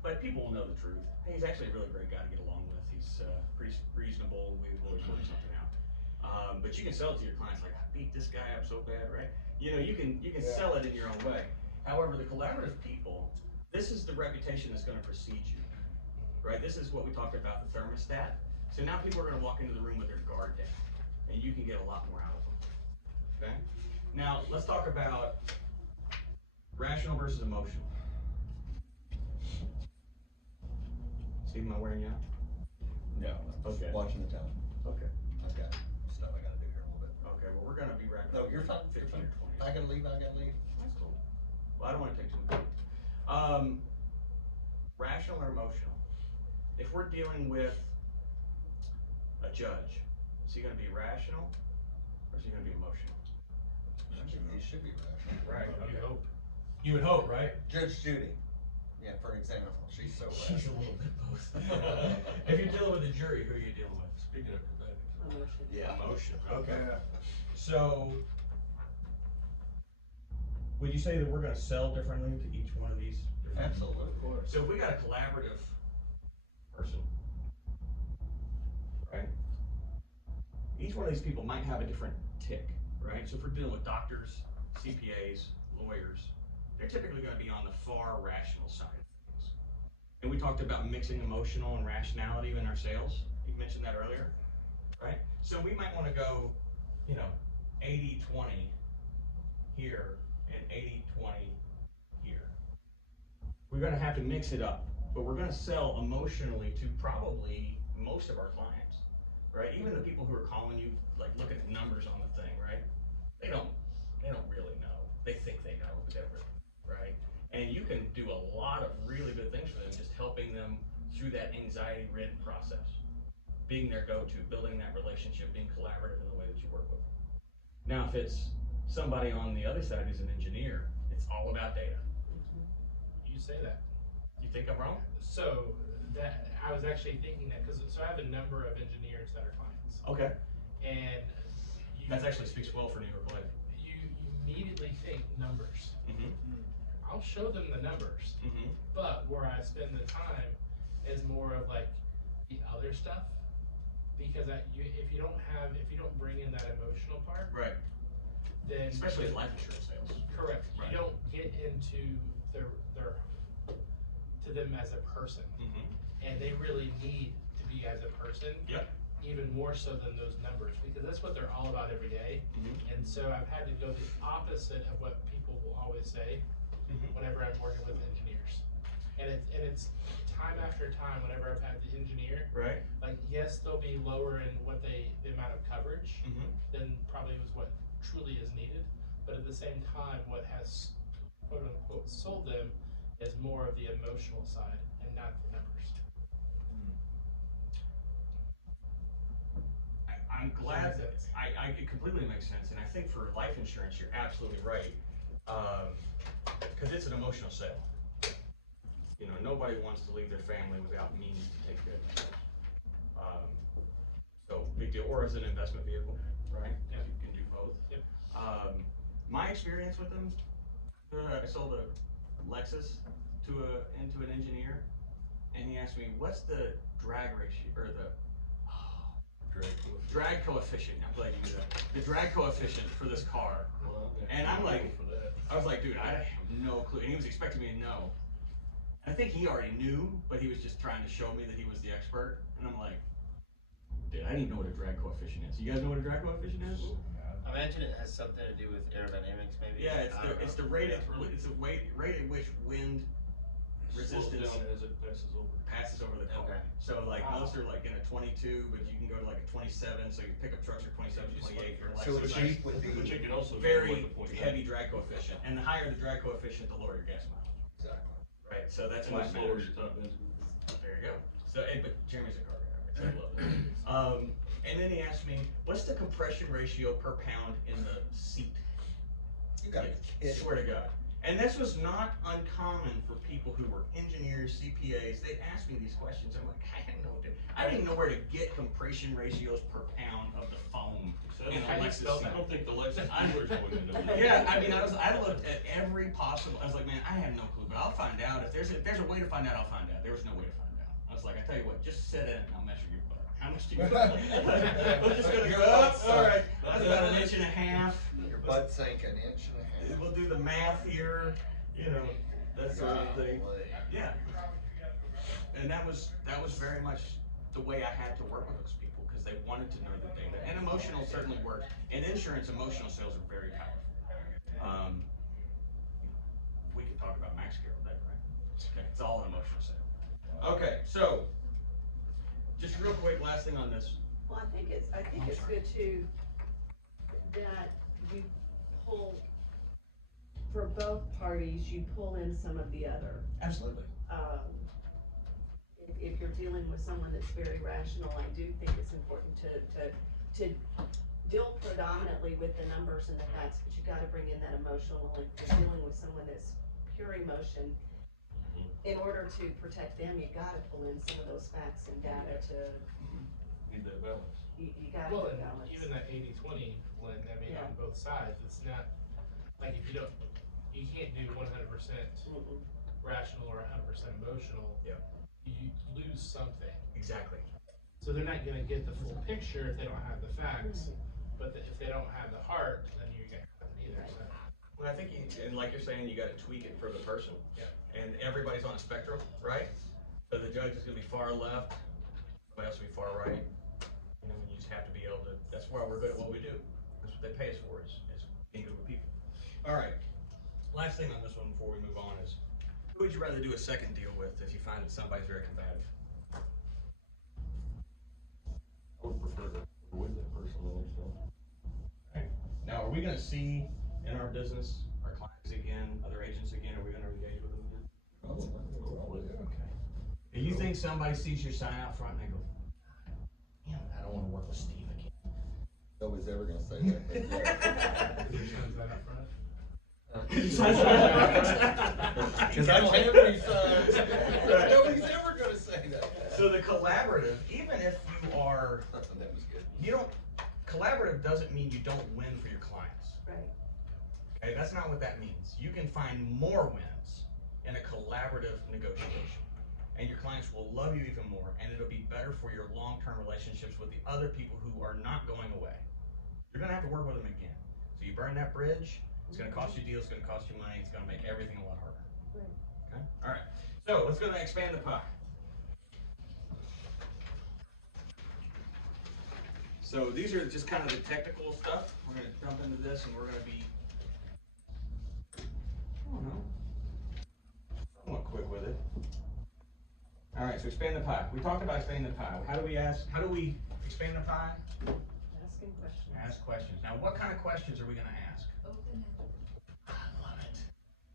but people will know the truth. Hey, he's actually a really great guy to get along with. He's pretty reasonable. We've always worked something out. But you can sell it to your clients like, I beat this guy up so bad, right? You know, you can sell it in your own way. However, the collaborative people, this is the reputation that's going to precede you, right? This is what we talked about, the thermostat. So now people are going to walk into the room with their guard down, and you can get a lot more out of them. Okay? Now let's talk about rational versus emotional. See, am I wearing you out? No. Okay. Watching the town. Okay. I've got stuff I gotta do here in a little bit. Okay. Well, we're going to be wrapping No, up. you're fine. 15 You're or fine. 20. I gotta leave. That's cool. Well, I don't want to take too much. Rational or emotional? If we're dealing with a judge, is he going to be rational or is he going to be emotional? He should be rational. Right. You hope. You would hope, right? Judge Judy. Yeah, for example, she's so She's a rational. little bit both. If you're dealing with a jury, who are you dealing with? Speaking of competitive. Emotion. Yeah. Emotion. Okay. So, would you say that we're going to sell differently to each one of these? Absolutely. So if we got a collaborative person, right? Each one of these people might have a different tick, right? So if we're dealing with doctors, CPAs, lawyers, they're typically going to be on the far rational side of things. And we talked about mixing emotional and rationality in our sales. You mentioned that earlier, right? So we might want to go, 80-20 here and 80-20 here. We're going to have to mix it up, but we're going to sell emotionally to probably most of our clients, right? Even the people who are calling you, like looking at numbers on the thing, right? They don't really know. They think they know, but they're really, right? And you can do a lot of really good things for them, just helping them through that anxiety-ridden process. Being their go-to, building that relationship, being collaborative in the way that you work with them. Now, if it's somebody on the other side who's an engineer, it's all about data. You say that. You think I'm wrong? So that I was actually thinking that because I have a number of engineers that are clients, Okay. and That actually speaks well for New York Life. you immediately think numbers. Mm-hmm. I'll show them the numbers, Mm-hmm. but where I spend the time is more of like the other stuff, because if you don't bring in that emotional part, Right. then Especially in life insurance sales. correct. Right. You don't get into their to them as a person, Mm-hmm. and they really need to be as a person. Yep. Even more so than those numbers, because that's what they're all about every day. Mm-hmm. And so I've had to go the opposite of what people will always say Mm-hmm. whenever I'm working with engineers. And it's time after time whenever I've had the engineer, Right. like yes, they'll be lower in the amount of coverage Mm-hmm. than probably was what truly is needed. But at the same time, what has quote unquote sold them is more of the emotional side and not the numbers. I'm glad that Makes sense. it completely makes sense, and I think for life insurance, you're absolutely right, because it's an emotional sale. Nobody wants to leave their family without means to take care of themselves. So big deal, or as an investment vehicle, right? Yeah. You can do both. Yep. My experience with them, I sold a Lexus into an engineer, and he asked me, "What's the drag ratio or the drag coefficient. I'm glad you do that. The drag coefficient for this car. And I'm like, I was like, dude, I have no clue. And he was expecting me to know. And I think he already knew, but he was just trying to show me that he was the expert. And I'm like, dude, I didn't even know what a drag coefficient is. You guys know what a drag coefficient is? I imagine it has something to do with aerodynamics, maybe. Yeah, it's the rate at which wind resistance as it passes over the car. Okay. So like most are like in a 22, but you can go to like a 27. So your pickup trucks are 27, 28. Your So a Lexus Jeep is would be. But you can also very heavy drag coefficient, and the higher the drag coefficient, the lower your gas mileage. Exactly. Right. So that's And why it's it lower matters. your top end. There you go. So, but Jeremy's a car guy, right? So I love it. And then he asked me, what's the compression ratio per pound in the seat? You got a kid. Swear to God. And this was not uncommon for people who were engineers, CPAs. They asked me these questions. I'm like, I didn't know I didn't know where to get compression ratios per pound of the foam in a Lexus seat. I don't think the Lexus dealer's going to know. Yeah, I mean, I looked at every possible. I was like, man, I have no clue, but I'll find out. If there's a way to find out, I'll find out. There was no way to find out. I was like, I tell you what, just sit in it and I'll measure your butt. How much do you? We're just gonna go up. All right, that's about an inch and a half. Your butt sank an inch and a half. We'll do the math here. You know, that sort of thing. Yeah. And that was very much the way I had to work with those people because they wanted to know the data. And emotional certainly works. In insurance, emotional sales are very powerful. We could talk about Max Carroll there, right? Okay, it's all an emotional sale. Okay, so just real quick, last thing on this. Well, I think it's good too that you pull, for both parties, you pull in some of the other. Absolutely. If you're dealing with someone that's very rational, I do think it's important to deal predominantly with the numbers and the facts, but you gotta bring in that emotional, like if you're dealing with someone that's pure emotion. In order to protect them, you gotta pull in some of those facts and data to. Need that balance. You gotta Well, have and balance. even that 80-20 blend, I mean, Yeah. on both sides, it's not, like, if you can't do 100% rational or 100% emotional. Yeah. You lose something. Exactly. So they're not gonna get the full picture if they don't have the facts, but if they don't have the heart, then you're gonna have it either, so. Well, I think, and like you're saying, you gotta tweak it for the person. Yeah. And everybody's on a spectrum, right? So the judge is gonna be far left, somebody else will be far right. You know, you just have to be able to, that's why we're good at what we do. That's what they pay us for, is being good with people. All right, last thing on this one before we move on is, who would you rather do a second deal with if you find that somebody's very combative? I would prefer to win that personally, so. Okay. Now, are we gonna see in our business, our clients again, other agents again, are we gonna engage with them again? Probably. Okay. Do you think somebody sees your sign out front and they go, damn, I don't wanna work with Steve again? Nobody's ever gonna say that. Is your son's that up front? Cause I don't have any signs. Nobody's ever gonna say that. So the collaborative, even if you are, That was good. collaborative doesn't mean you don't win for your clients. Right. Okay, that's not what that means. You can find more wins in a collaborative negotiation. And your clients will love you even more, and it'll be better for your long-term relationships with the other people who are not going away. You're gonna have to work with them again. So you burn that bridge, it's gonna cost you deals, it's gonna cost you money, it's gonna make everything a lot harder. Right. Okay, all right. So let's go to expand the pie. So these are just kind of the technical stuff. We're gonna jump into this and we're gonna be, I don't know, somewhat quick with it. All right, so expand the pie. We talked about expanding the pie. How do we expand the pie? Asking questions. Ask questions. Now, what kind of questions are we gonna ask? Open-ended. I love it.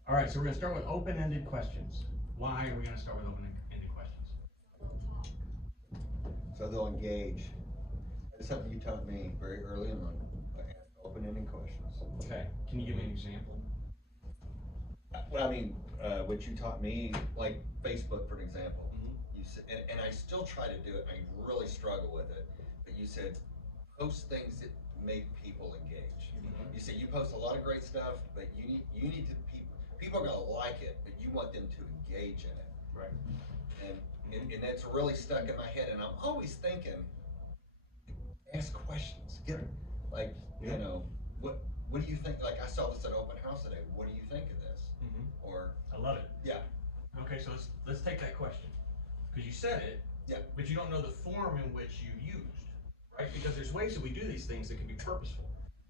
All right, so we're gonna start with open-ended questions. Why are we gonna start with open-ended questions? Little talk. So they'll engage. That's something you taught me very early on, open-ended questions. Okay, can you give me an example? Well, I mean, what you taught me, like Facebook, for example, you said, and I still try to do it, I really struggle with it, but you said, post things that make people engage. You said you post a lot of great stuff, but you need to, people are gonna like it, but you want them to engage in it. Right. And that's really stuck in my head, and I'm always thinking, ask questions. Get, like, you know, what do you think? Like, I saw this at open house today. What do you think of this? Or I love it. yeah, Okay, so let's take that question. Because you said it, yeah, but you don't know the form in which you used, right? Because there's ways that we do these things that can be purposeful.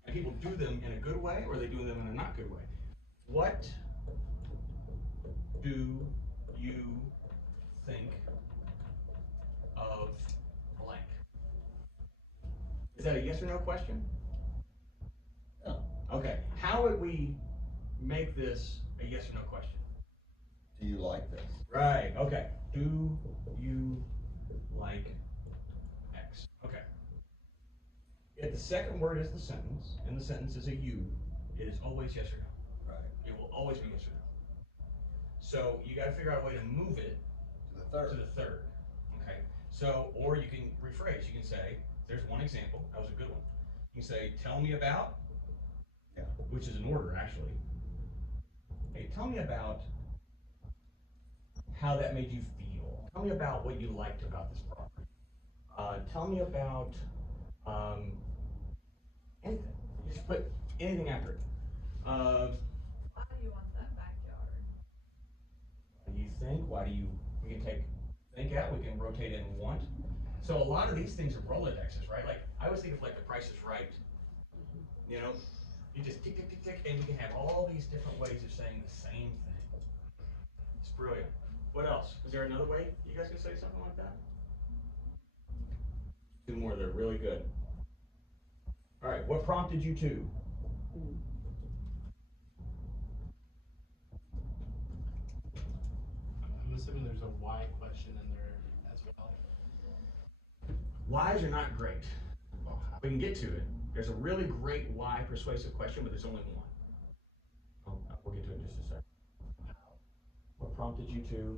And people do them in a good way or they do them in a not good way. What do you think of blank? Is that a yes or no question? no. Okay, how would we make this a yes or no question? Do you like this? Right, okay. Do you like X? Okay. If the second word is the sentence, and the sentence is a you, it is always yes or no. Right. It will always be yes or no. So you gotta figure out a way to move it To the third. to the third. Okay. So, or you can rephrase. You can say, there's one example, that was a good one. You can say, tell me about, Yeah. which is an order actually. Hey, tell me about how that made you feel. Tell me about what you liked about this property. Tell me about anything. You just put anything after it. Why do you want that backyard? What do you think? Why do you? We can take think out. We can rotate in want. So a lot of these things are Rolodexes, right? Like I always think of like The Price is Right. You know, you just tick tick tick tick, and you can have all these different ways of saying the same thing. It's brilliant. What else? Is there another way you guys can say something like that? Two more. They're really good. All right. What prompted you to? I'm assuming there's a why question in there as well. Whys are not great. We can get to it. There's a really great why persuasive question, but there's only one. We'll get to it in just a second. What prompted you to?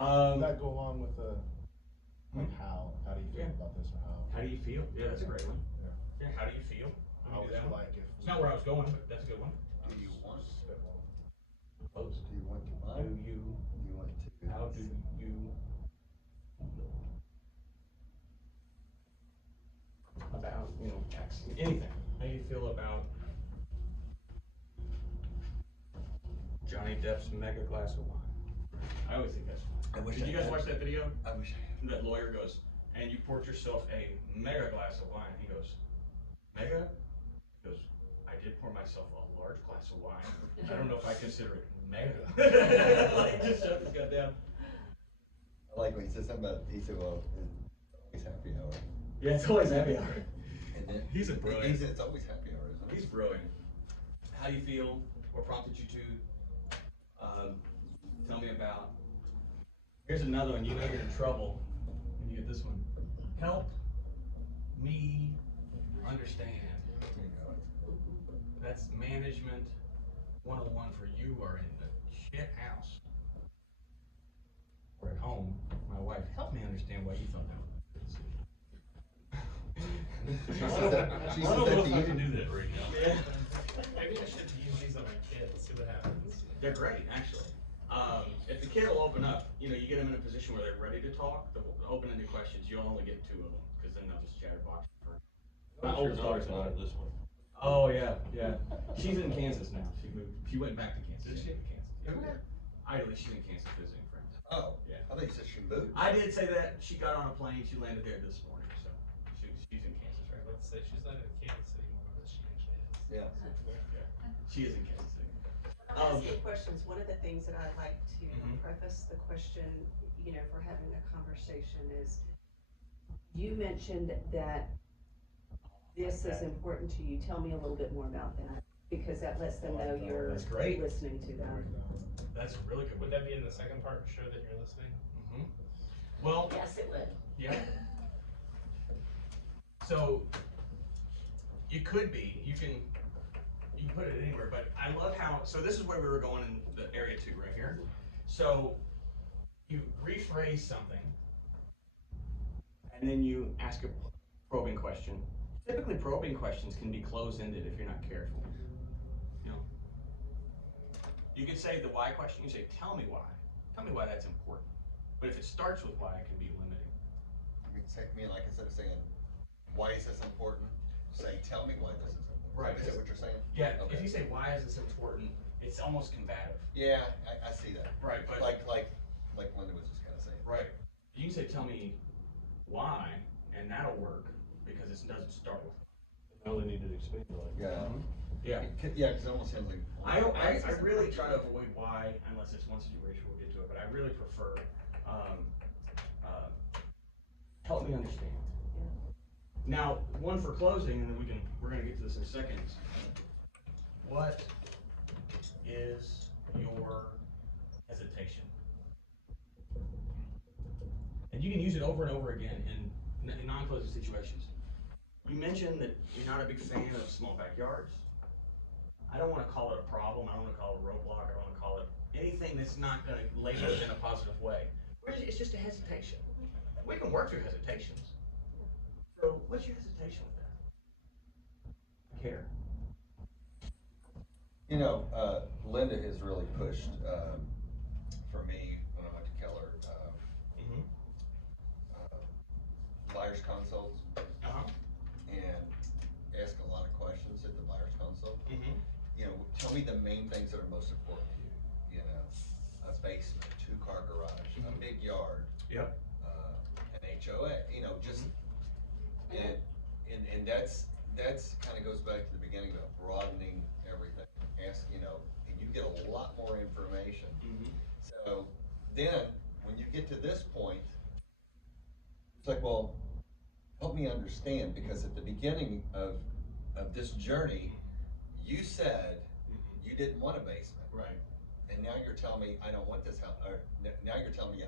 Does that go along with the, like, Hmm? how do you feel Yeah. about this, or How do you feel? Yeah, that's a great one. Yeah. Yeah, how do you feel? How We would can do that you one. like if? It's not where I was going, but that's a good one. Do you want? Spitball. Close. Do you want to buy? Do you? Do you want to? How do you? About, you know, X, anything. How do you feel about Johnny Depp's mega glass of wine? I always think that's I fun. wish Did I you guys had. watch that video? I wish I had. That lawyer goes, and you poured yourself a mega glass of wine. He goes, mega? He goes, I did pour myself a large glass of wine. I don't know if I consider it mega. Like, just shut this guy down. I like when he says something about, he said, well, it's always happy hour. Yeah, it's always happy hour. And then He's a brilliant. He said it's always happy hour, isn't it? He's brilliant. How do you feel? What prompted you to? Tell me about. Here's another one. You know you're in trouble when you get this one. Help me understand. There you go. That's management 101 for you are in the shit house. Or at home. My wife, help me understand why you thought that was a good decision. She says that I don't know to if I you. can do that right now. Yeah. Maybe I should use these on my kids, see what happens. They're great, actually. If the kid will open up, you know, you get them in a position where they're ready to talk, the open-ended questions, you'll only get 2 of them, because then they'll just chatterbox for. My oldest daughter's not not. this one. Oh, yeah, yeah. She's in Kansas now. She moved, she went back to Kansas. Is she? Kansas, yeah. Idly, she's in Kansas visiting friends. Oh, Yeah. I think you said she moved. I did say that. She got on a plane, she landed there this morning, so she's in Kansas right now. Let's say she's not in Kansas anymore, but she actually is. Yeah. She is in Kansas City. I'm asking questions. One of the things that I like to Mhm. preface the question, you know, for having a conversation is, you mentioned that this is important to you. Tell me a little bit more about that, because that lets them know you're That's great. listening to them. That's a really good Would one. that be in the second part, show that you're listening? Mhm. Well, Yes, it would. yeah. So you could be, you can put it anywhere, but I love how, so this is where we were going in the area 2 right here. So you rephrase something and then you ask a probing question. Typically probing questions can be closed-ended if you're not careful. You know, you could say the why question, you say, tell me why. Tell me why that's important. But if it starts with why, it can be limiting. You can say to me, like, instead of saying, why is this important? Say, tell me why this is important. Right. Is that what you're saying? Yeah, Okay. if you say, why is this important, it's almost combative. Yeah, I see that. Right, but. Like Linda was just kinda saying. Right. You can say, tell me why, and that'll work, because it doesn't start with. Now they need to expand on it. Yeah. Yeah. Yeah, cause it almost sounds like. I really try to avoid why, unless it's one situation, we'll get to it, but I really prefer, help me understand. Now, one for closing, and then we're gonna get to this in a second. What is your hesitation? And you can use it over and over again in non-closing situations. You mentioned that you're not a big fan of small backyards. I don't wanna call it a problem, I don't wanna call it a roadblock, I don't wanna call it anything that's not gonna label it in a positive way. It's just a hesitation. We can work through hesitations. So what's your hesitation with that? Care. You know, Linda has really pushed, for me, when I went to Keller, buyer's consults. And ask a lot of questions at the buyer's consult. You know, tell me the main things that are most important to you. You know, a basement, 2-car garage, a big yard. Yep. An HOA, you know, just, and that's kind of goes back to the beginning about broadening everything. Ask, you know, and you get a lot more information. So then, when you get to this point, it's like, well, help me understand, because at the beginning of this journey, you said you didn't want a basement. Right. And now you're telling me I don't want this house, or now you're telling me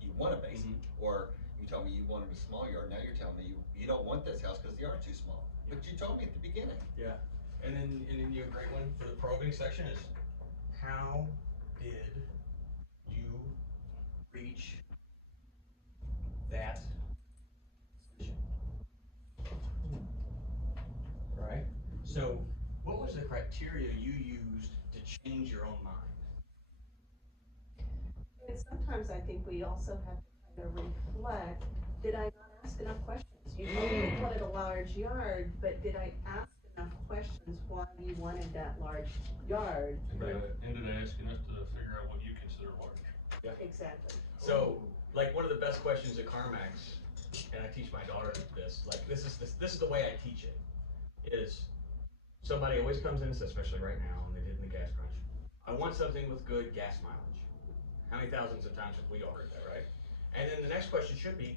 you want a basement, or you told me you wanted a small yard, now you're telling me you don't want this house because the yard's too small. But you told me at the beginning. Yeah. And then you have a great one for the probing section is, how did you reach that decision? Right? So what was the criteria you used to change your own mind? And sometimes I think we also have to kind of reflect, did I not ask enough questions? You told me you wanted a large yard, but did I ask enough questions why you wanted that large yard? And did I ask enough to figure out what you consider large? Yeah. Exactly. So, like, one of the best questions at CarMax, and I teach my daughter this, like, this is the way I teach it, is somebody always comes in and says, especially right now, and they did in the gas crunch, I want something with good gas mileage. How many thousands of times have we all heard that, right? And then the next question should be,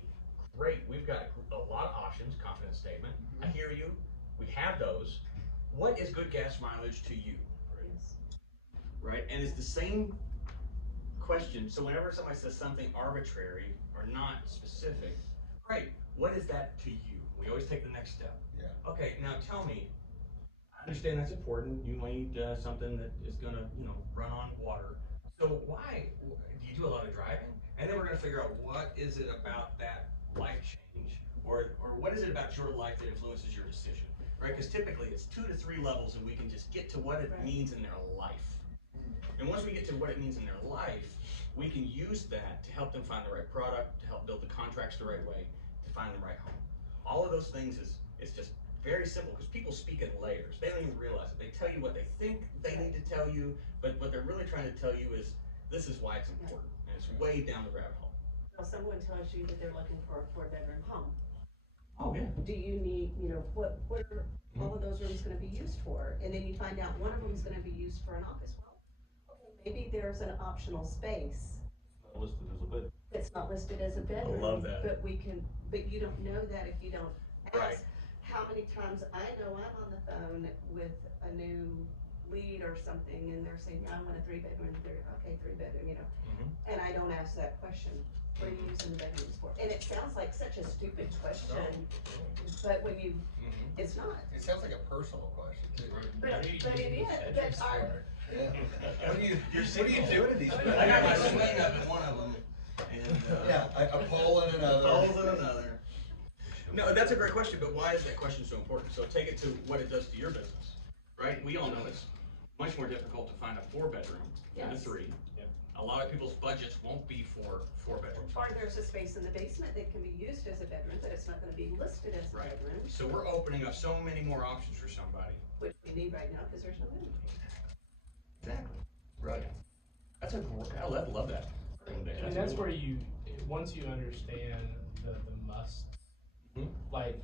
great, we've got a lot of options, confidence statement, I hear you, we have those. What is good gas mileage to you? Yes. Right? And it's the same question. So whenever somebody says something arbitrary or not specific, great, what is that to you? We always take the next step. Yeah. Okay, now tell me, I understand that's important. You need something that is gonna, run on water. So why, do you do a lot of driving? And then we're gonna figure out what is it about that life change, or what is it about your life that influences your decision, right? Because typically it's 2 to 3 levels and we can just get to what it means in their life. And once we get to what it means in their life, we can use that to help them find the right product, to help build the contracts the right way, to find the right home. All of those things it's just very simple, because people speak in layers. They don't even realize it. They tell you what they think they need to tell you, but what they're really trying to tell you is, this is why it's important, and it's way down the rabbit hole. Well, someone tells you that they're looking for a 4-bedroom home. Oh, yeah. Do you need, what are all of those rooms gonna be used for? And then you find out one of them is gonna be used for an office. Well, okay, maybe there's an optional space Not listed as a bed. that's not listed as a bedroom. love that. But you don't know that if you don't ask. Right. How many times I know I'm on the phone with a new lead or something, and they're saying, I want a 3-bedroom, okay, 3-bedroom, and I don't ask that question. What are you using the bedrooms for? And it sounds like such a stupid question, but when you, it's not. It sounds like a personal question too. But it is, but our, Yeah. What are you doing in these? I got my swing up in one of them, and Yeah, a pole in another. holes in another. No, that's a great question, but why is that question so important? So take it to what it does to your business, right? We all know it's much more difficult to find a 4-bedroom than a 3. Yep. A lot of people's budgets won't be for 4 bedrooms. or there's a space in the basement that can be used as a bedroom, but it's not gonna be listed as a Right. bedroom, So we're opening up so many more options for somebody. which we need right now, because there's no inventory. Exactly. Right. That's a great, I love that. And that's where you, once you understand the must, like,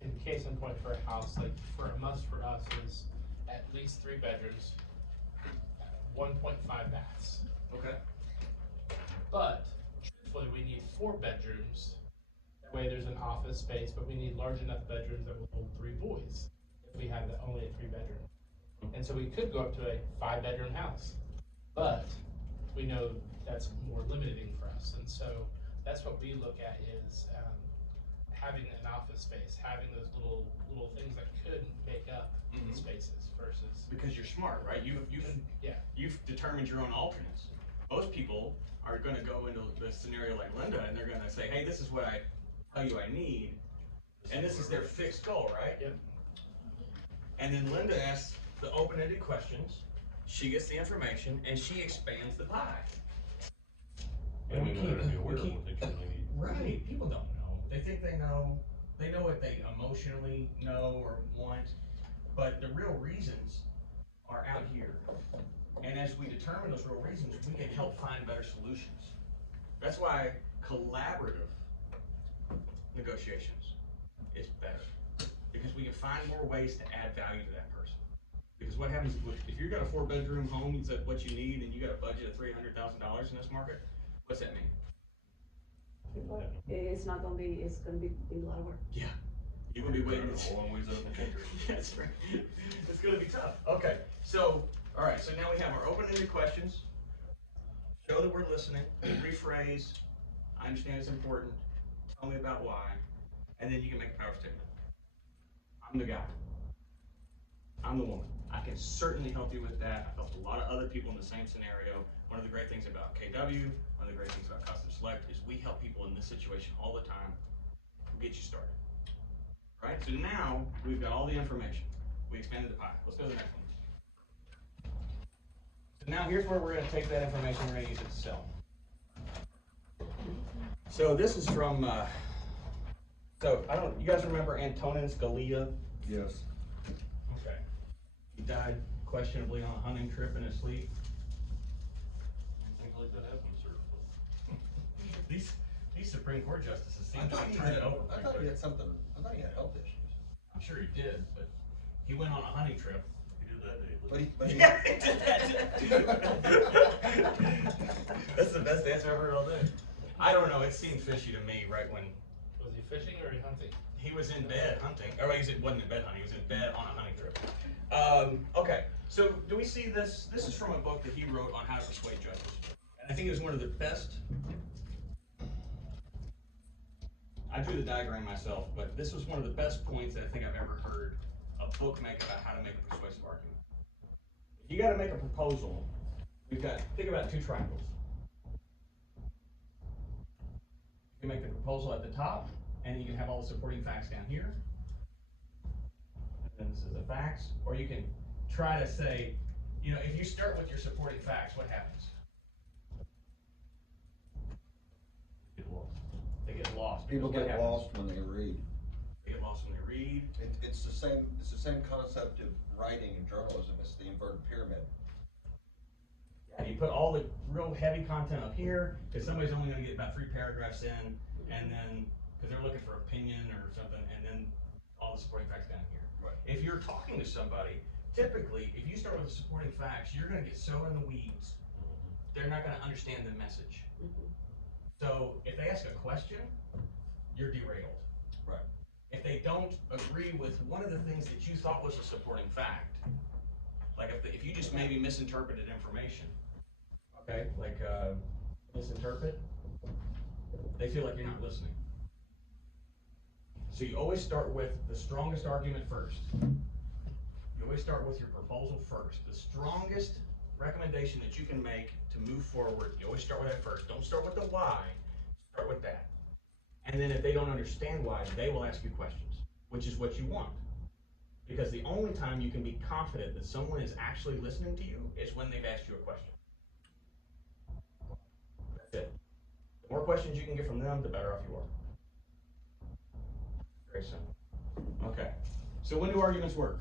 in case in point for a house, like, for a must for us is at least 3 bedrooms, 1.5 baths. Okay. But truthfully, we need 4 bedrooms. That way there's an office space, but we need large enough bedrooms that will hold 3 boys if we have only a 3 bedroom. And so we could go up to a 5-bedroom house, but we know that's more limiting for us. And so that's what we look at is having an office space, having those little things that could make up the spaces versus. Because you're smart, right? You've determined your own alternates. Most people are going to go into the scenario like Linda, and they're going to say, "Hey, this is what I tell you I need," and this is their fixed goal, right? Yep. And then Linda asks the open-ended questions. She gets the information, and she expands the pie. And we can't be aware of what they truly need. Right. People don't know. They think they know. They know what they emotionally know or want, but the real reasons are out here. And as we determine those real reasons, we can help find better solutions. That's why collaborative negotiations is better, because we can find more ways to add value to that person. Because what happens if you've got a 4-bedroom home, is that what you need, and you got a budget of $300,000 in this market? What's that mean? It's not gonna be, it's gonna be a lot of work. Yeah. You're gonna be waiting A long ways out in the country. That's right. It's gonna be tough. Okay, so, all right, so now we have our open-ended questions. Show that we're listening, rephrase, I understand it's important, tell me about why, and then you can make a power statement. I'm the guy. I'm the woman. I can certainly help you with that. I've helped a lot of other people in the same scenario. One of the great things about KW, one of the great things about Custom Select is we help people in this situation all the time. We'll get you started. Right, so now we've got all the information. We expanded the pie. Let's go to the next one. So now here's where we're gonna take that information, we're gonna use it to sell. So this is from, you guys remember Antonin Scalia? Yes. Okay. He died questionably on a hunting trip in his sleep. Things like that happen, sir. These Supreme Court justices seem I to thought be he turning had, over. I thought he had something, I thought he had health issues. I'm sure he did, but he went on a hunting trip. He did that day. But he, Yeah, he did that too. That's the best answer I've heard all day. I don't know, it seemed fishy to me right when Was he fishing or hunting? he was in bed hunting. Or he wasn't in bed hunting, he was in bed on a hunting trip. Okay, so do we see this? This is from a book that he wrote on how to persuade judges. And I think it was one of the best. I drew the diagram myself, but this was one of the best points that I think I've ever heard a book make about how to make a persuasive argument. If you gotta make a proposal, think about 2 triangles. You can make the proposal at the top, and you can have all the supporting facts down here. And then this is the facts, or you can try to say, if you start with your supporting facts, what happens? Get lost. They get lost. people Because what get happens? lost when they read. They get lost when they read. It's the same concept of writing and journalism. It's the inverted pyramid. And you put all the real heavy content up here, because somebody's only gonna get about 3 paragraphs in, and then, because they're looking for opinion or something, and then all the supporting facts down here. Right. If you're talking to somebody, typically, if you start with the supporting facts, you're gonna get so in the weeds, they're not gonna understand the message. So if they ask a question, you're derailed. Right. If they don't agree with one of the things that you thought was a supporting fact, like if you just maybe misinterpreted information, okay, like misinterpret, they feel like you're not listening. So you always start with the strongest argument first. You always start with your proposal first. The strongest recommendation that you can make to move forward, you always start with that first. Don't start with the why, start with that. And then if they don't understand why, they will ask you questions, which is what you want. Because the only time you can be confident that someone is actually listening to you is when they've asked you a question. That's it. The more questions you can get from them, the better off you are. Very simple. Okay. So when do arguments work?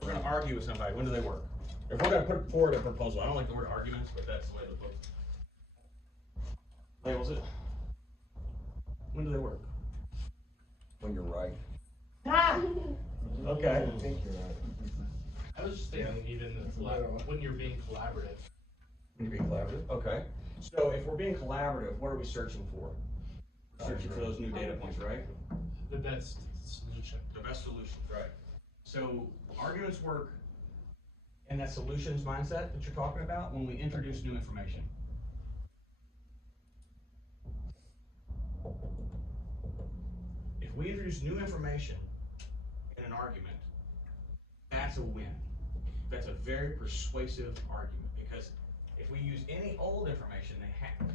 We're gonna argue with somebody. When do they work? If we're gonna put forward a proposal, I don't like the word arguments, but that's the way the book labels it. When do they work? When you're right. Okay. I think you're right. I was just thinking even when you're being collaborative. When you're being collaborative? Okay. So if we're being collaborative, what are we searching for? We're searching for those new data points, right? The best solution. The best solution, right. So arguments work in that solutions mindset that you're talking about when we introduce new information. If we introduce new information in an argument, that's a win. That's a very persuasive argument, because if we use any old information,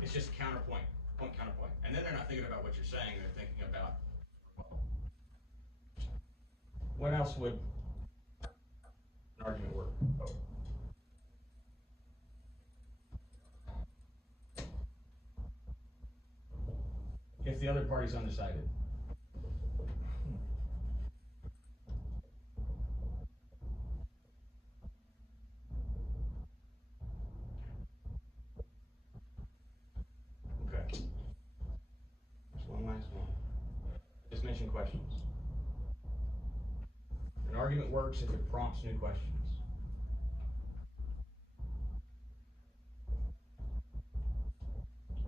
it's just counterpoint, counterpoint. And then they're not thinking about what you're saying, they're thinking about, well, what else would an argument work? Oh. If the other party's undecided. Okay. Just one last one. Just mention questions. An argument works if it prompts new questions.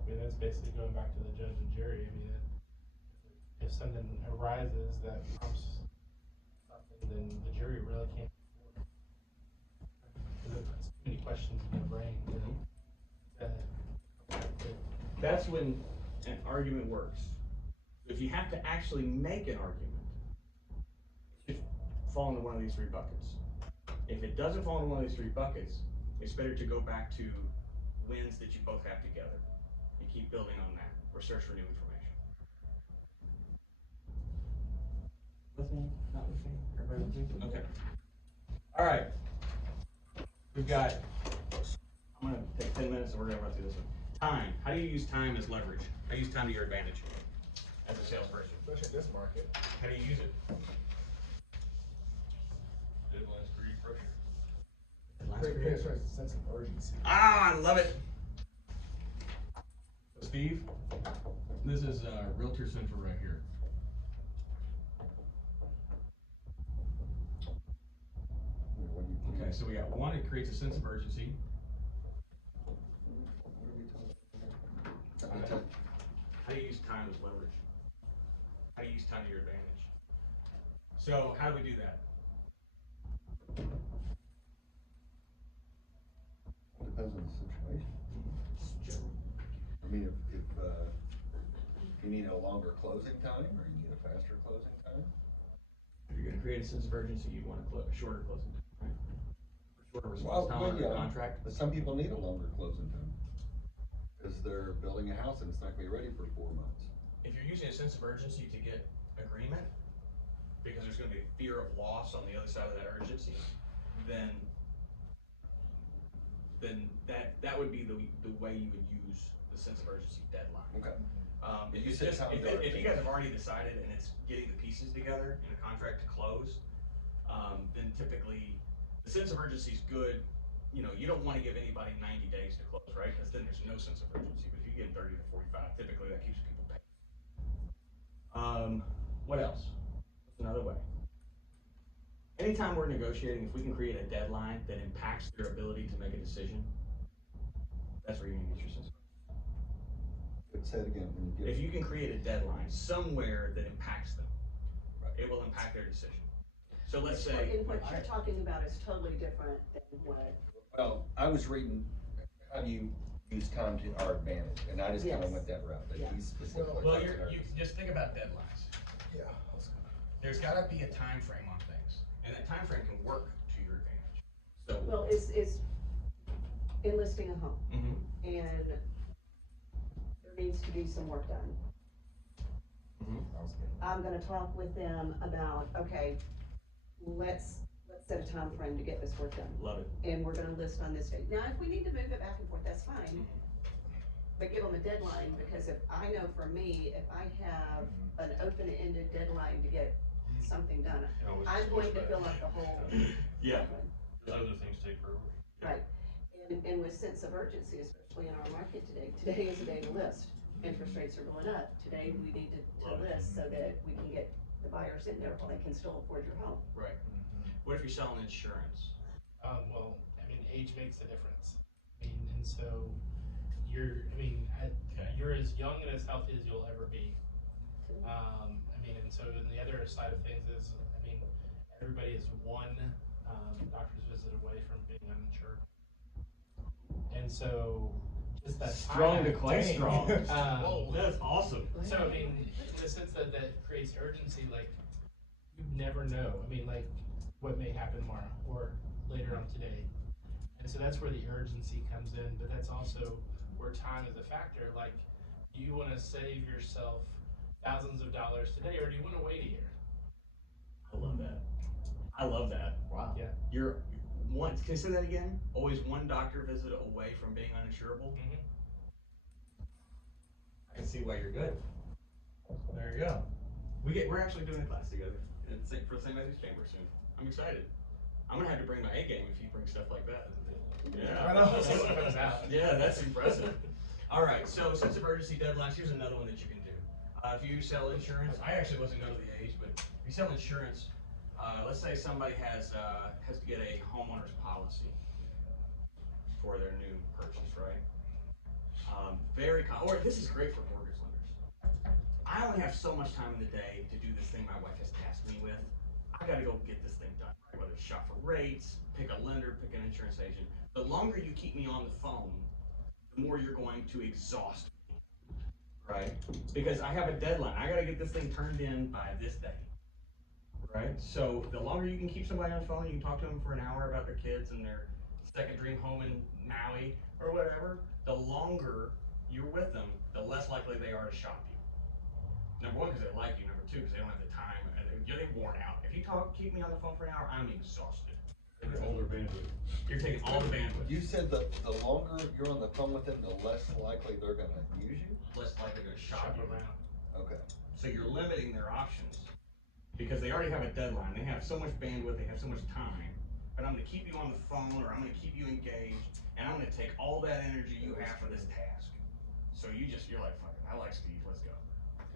I mean, that's basically going back to the judge and jury. I mean, if something arises that prompts something, then the jury really can't. Because it puts too many questions in your brain. That's when an argument works. If you have to actually make an argument, it should fall into one of these three buckets. If it doesn't fall into one of these three buckets, it's better to go back to wins that you both have together and keep building on that, or search for new information. With me? Not with me? Everybody with me? Okay. All right. We've got, I'm gonna take 10 minutes and we're gonna run through this one. Time. How do you use time as leverage? How do you use time to your advantage as a salesperson? Especially in this market. How do you use it? Deadlines create pressure. Creates a sense of urgency. Ah, I love it. So Steve, this is Realtor Central right here. Okay, so we got one, it creates a sense of urgency. How do you use time as leverage? How do you use time to your advantage? So how do we do that? Depends on the situation. I mean, if you need a longer closing time, or you need a faster closing time. If you're gonna create a sense of urgency, you want a shorter closing time, right? Shorter response time on your contract. But some people need a longer closing time, because they're building a house and it's not gonna be ready for 4 months. If you're using a sense of urgency to get agreement, because there's gonna be fear of loss on the other side of that urgency, then that would be the way you would use the sense of urgency deadline. Okay. If you guys have already decided and it's getting the pieces together in a contract to close, then typically the sense of urgency is good. You know, you don't want to give anybody 90 days to close, right? Because then there's no sense of urgency. But if you get 30 to 45, typically that keeps people paid. What else? What's another way? Anytime we're negotiating, if we can create a deadline that impacts their ability to make a decision, that's where you're gonna get your sense. Say it again. If you can create a deadline somewhere that impacts them, it will impact their decision. So let's say. And what you're talking about is totally different than what. Well, I was reading, how do you use time to our advantage? And I just kind of went that route, but he's specifically. Well, you just think about deadlines. Yeah. There's gotta be a time frame on things, and that time frame can work to your advantage. So. Well, it's enlisting a home. Mm-hmm. And there needs to be some work done. Mm-hmm. I'm gonna talk with them about, okay, let's set a time frame to get this work done. Love it. And we're gonna list on this date. Now, if we need to move it back and forth, that's fine. but give them a deadline, because if, I know for me, if I have an open-ended deadline to get something done, I'm going to fill up the whole. Yeah. There's other things take forever. Right, and with sense of urgency, especially in our market today, today is a day to list. Interest rates are going up, today we need to list so that we can get the buyers in there while they can still afford your home. Right. What if you're selling insurance? Well, I mean, age makes a difference. I mean, and so you're as young and as healthy as you'll ever be. I mean, and so and the other side of things is, I mean, everybody is one doctor's visit away from being uninsured. And so just that Strong to time, quite strong. Whoa. That's awesome. So I mean, in the sense that creates urgency, like you never know. I mean, like what may happen tomorrow or later on today. And so that's where the urgency comes in, but that's also where time is a factor. Like, do you want to save yourself thousands of dollars today, or do you want to wait a year? I love that. I love that. Wow. Yeah. You're one. Can you say that again? Always one doctor visit away from being uninsurable. Mm-hmm. I can see why you're good. There you go. We're actually doing a class together for St. Matthew's Chamber soon. I'm excited. I'm gonna have to bring my A game if you bring stuff like that. Yeah. I know. See what comes out. Yeah, that's impressive. All right. So sense of urgency deadlines. Here's another one that you can do. If you sell insurance, I actually wasn't going to the age, but if you sell insurance, let's say somebody has to get a homeowner's policy for their new purchase, right? Or this is great for mortgage lenders. I only have so much time in the day to do this thing my wife has tasked me with. I got to go get this thing done, right? Whether it's shop for rates, pick a lender, pick an insurance agent. The longer you keep me on the phone, the more you're going to exhaust me, right? Because I have a deadline. I got to get this thing turned in by this day, right? So the longer you can keep somebody on the phone, you can talk to them for an hour about their kids and their second dream home in Maui or whatever, the longer you're with them, the less likely they are to shop you. Number one, because they like you. Number two, because they don't have the time and they're worn out. If you keep me on the phone for an hour, I'm exhausted. All their bandwidth. You're taking all the bandwidth. You said that the longer you're on the phone with them, the less likely they're gonna use you? Less likely to shop you around. Okay. So you're limiting their options because they already have a deadline. They have so much bandwidth, they have so much time, but I'm gonna keep you on the phone or I'm gonna keep you engaged and I'm gonna take all that energy you have for this task. So you're like, fuck it, I like Steve, let's go.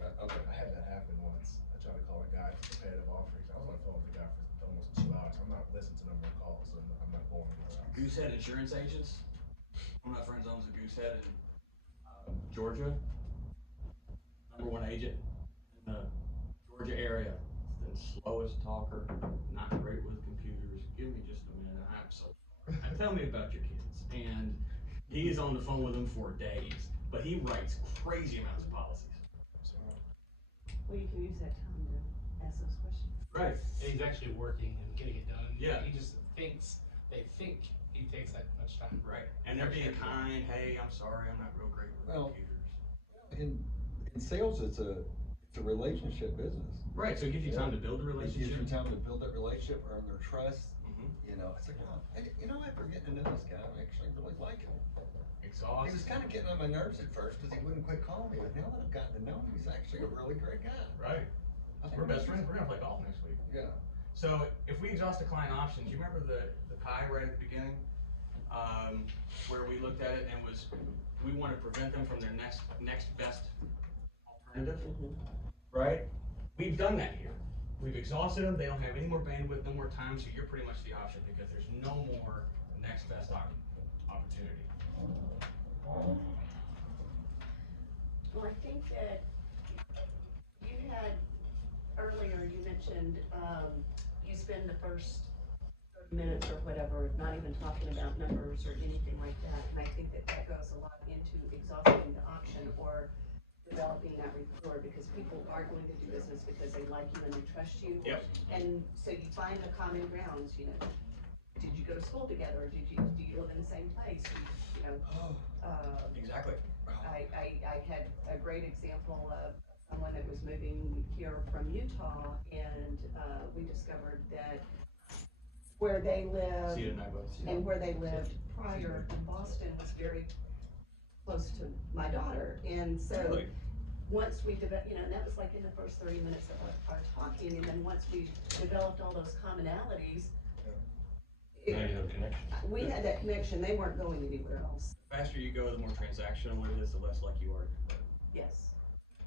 Okay, I had that happen once. I tried to call a guy for competitive offerings. I was on the phone with the guy for almost 2 hours. I'm not listening to number of calls, so I'm not going anywhere else. Goosehead Insurance Agents. One of my friends owns a Goosehead in Georgia. #1 agent in the Georgia area. The slowest talker, not great with computers. Give me just a minute. I'm so sorry. Tell me about your kids. And he's on the phone with them for days, but he writes crazy amounts of policies. Well, you can use that time to ask those questions. Right. And he's actually working and getting it done. Yeah. He just thinks, they think he takes that much time. Right. And they're being kind. Hey, I'm sorry, I'm not real great with computers. In sales, it's a relationship business. Right, so it gives you time to build a It relationship. gives you time to build that relationship, earn their trust. Mhm. You know, it's like, oh, after getting to know this guy, I actually really like him. Exhausted. He was kind of getting on my nerves at first because he wouldn't quit calling me, but now that I've gotten to know him, he's actually a really great guy. Right. We're best friends. We're gonna play golf next week. Yeah. So if we exhaust the client options, you remember the pie right at the beginning, where we looked at it and we want to prevent them from their next best alternative, right? We've done that here. We've exhausted them. They don't have any more bandwidth, no more time. So you're pretty much the option because there's no more next best opportunity. Well, I think that you had, earlier you mentioned, you spend the first 30 minutes or whatever, not even talking about numbers or anything like that. And I think that goes a lot into exhausting the option or developing that rapport, because people are going to do business because they like you and they trust you. Yep. And so you find the common grounds, did you go to school together? Do you live in the same place? Exactly. I had a great example of someone that was moving here from Utah, and we discovered that where they lived and where they lived prior in Boston was very close to my daughter, and so. Really? Once we developed, and that was like in the first 30 minutes of our talking, and then once we developed all those commonalities, Now you have a connection. we had that connection, they weren't going anywhere else. The faster you go, the more transactional it is, the less like you are to convert Yes.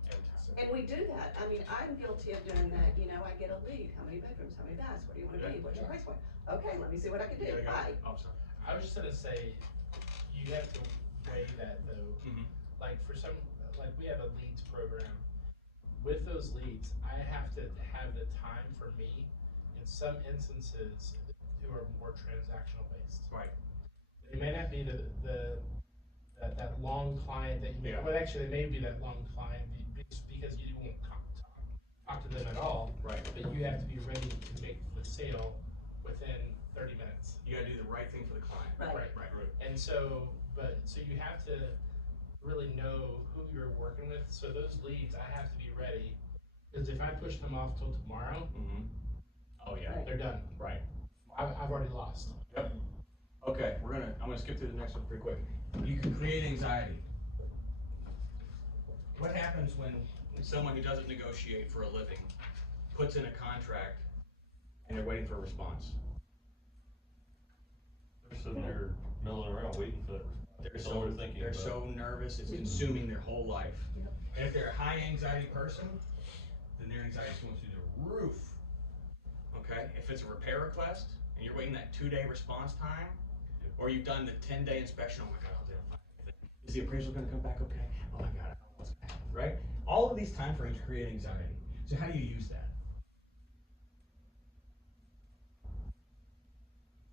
every time. And we do that, I mean, I'm guilty of doing that, I get a lead, how many bedrooms, how many baths, what do you wanna be, what's your price point? Okay, let me see what I can do, You gotta go. bye. Oh, sorry. I was just gonna say, you have to weigh that though. Mhm. Like for some, like we have a leads program. With those leads, I have to have the time for me in some instances who are more transactional based. Right. They may not be that long client that you may, Yeah. well, actually, they may be that long client because you won't talk to them at all. Right. But you have to be ready to make the sale within 30 minutes. You gotta do the right thing for the client. Right. Right. And so, so you have to really know who you're working with. So those leads, I have to be ready. Because if I push them off till tomorrow, Mm-hmm. Oh, yeah. they're done. Right. I've already lost. Yep. Okay, I'm gonna skip through the next one pretty quick. You can create anxiety. What happens when someone who doesn't negotiate for a living puts in a contract and they're waiting for a response? They're sitting there milling around waiting for that. That's all they're thinking They're about. so nervous, it's consuming their whole life. Yep. And if they're a high anxiety person, then their anxiety is going through the roof. Okay, if it's a repair request and you're waiting that 2-day response time, or you've done the 10-day inspection, oh my God, I'll find anything. Is the appraisal gonna come back okay? Oh my God, I don't know what's gonna happen, right? All of these time frames create anxiety. So how do you use that?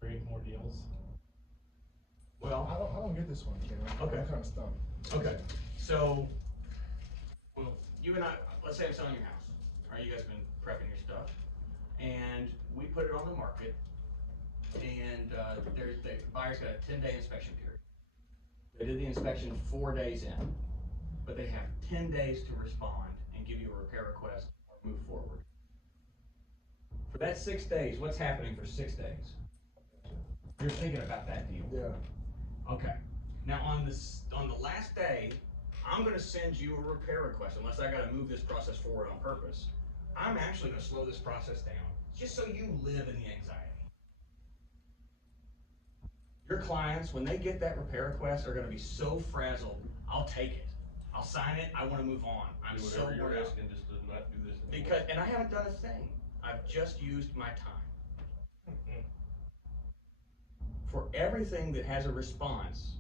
Create more deals. Well, I don't get this one, Ken. Okay. I'm kinda stumped. okay, so, well, you and I, let's say I'm selling your house. All right, you guys been prepping your stuff, and we put it on the market, and the buyer's got a 10-day inspection period. They did the inspection 4 days in, but they have 10 days to respond and give you a repair request or move forward. For that 6 days, what's happening for 6 days? You're thinking about that deal. Yeah. Okay. Now on the last day, I'm gonna send you a repair request unless I gotta move this process forward on purpose. I'm actually gonna slow this process down just so you live in the anxiety. Your clients, when they get that repair request, are gonna be so frazzled. I'll take it. I'll sign it. I wanna move on. I'm Do so whatever you're worried. asking just to not do this anymore. And I haven't done a thing. I've just used my time. For everything that has a response,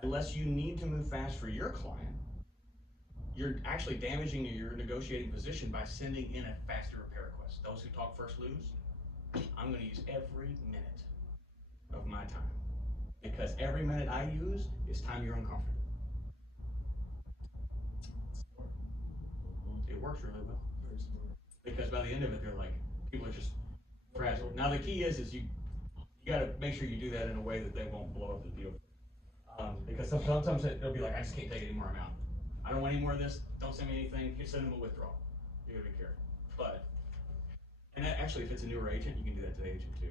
unless you need to move fast for your client, you're actually damaging your negotiating position by sending in a faster repair request. Those who talk first lose. I'm gonna use every minute of my time, because every minute I use is time you're uncomfortable. It works really well. Very smart. Because by the end of it, they're like, people are just frazzled. Now the key is you gotta make sure you do that in a way that they won't blow up the deal. Because sometimes they'll be like, I just can't take any more amount. I don't want any more of this, don't send me anything, you send them a withdrawal. You gotta be careful. But, and actually, if it's a newer agent, you can do that to the agent too.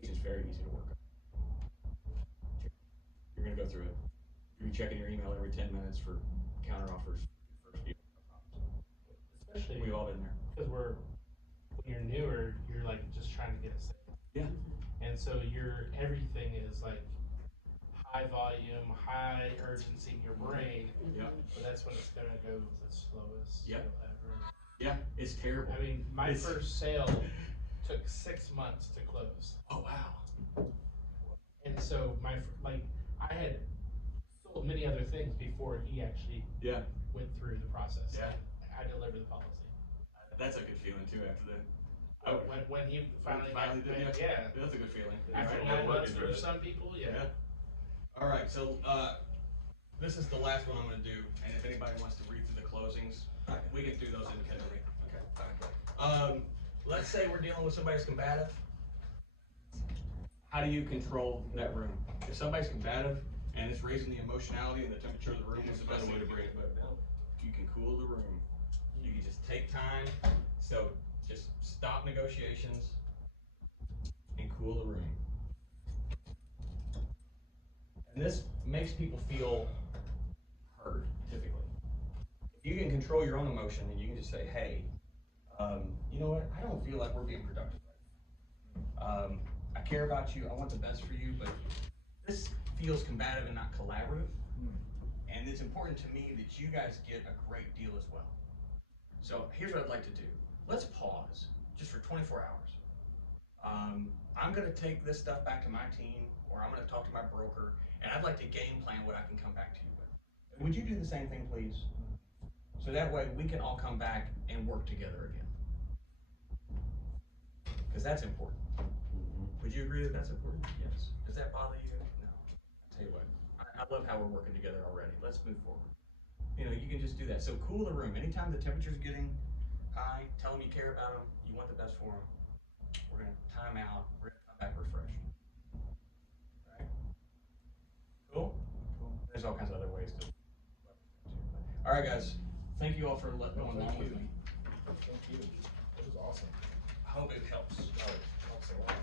The agent's very easy to work on. You're gonna go through it. You're gonna be checking your email every 10 minutes for counter offers. Especially We've all been there. because when you're newer, you're like just trying to get a sale. Yeah. And so everything is like high volume, high urgency in your brain. Yep. But that's when it's gonna go the slowest. Yep. Ever. Yeah, it's terrible. I mean, my It's- first sale took 6 months to close. Oh, wow. And so I had sold many other things before he actually Yeah. went through the process. Yeah. I delivered the policy. That's a good feeling too after that. When he finally did, yeah. That's a good feeling. After Right? 9 months Yeah. for some people, yeah. All right, so this is the last one I'm going to do, and if anybody wants to read through the closings, we can do those independently. Okay. Let's say we're dealing with somebody who's combative. How do you control that room? If somebody's combative and it's raising the emotionality and the temperature of the room, what's the best way to bring it down? You can cool the room. You can just take time. So just stop negotiations and cool the room. And this makes people feel You can control your own emotion and you can just say, hey, you know what, I don't feel like we're being productive. I care about you, I want the best for you, but this feels combative and not collaborative. And it's important to me that you guys get a great deal as well. So here's what I'd like to do. Let's pause just for 24 hours. I'm gonna take this stuff back to my team, or I'm gonna talk to my broker, and I'd like to game plan what I can come back to you with. Would you do the same thing, please? So that way we can all come back and work together again. Because that's important. Would you agree that that's important? Yes. Does that bother you? No. I'll tell you what, I love how we're working together already. Let's move forward. You know, you can just do that. So cool the room. Anytime the temperature's getting high, tell them you care about them, you want the best for them. We're gonna time out, we're gonna come back refreshed. All right? Cool? Cool. There's all kinds of other ways to. All right, guys. Thank you all for going along with me. Thank you. This was awesome. I hope it helps. Oh, it helps a lot.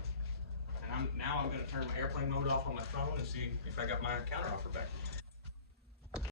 And now I'm gonna turn my airplane mode off on my phone and see if I got my counter offer back.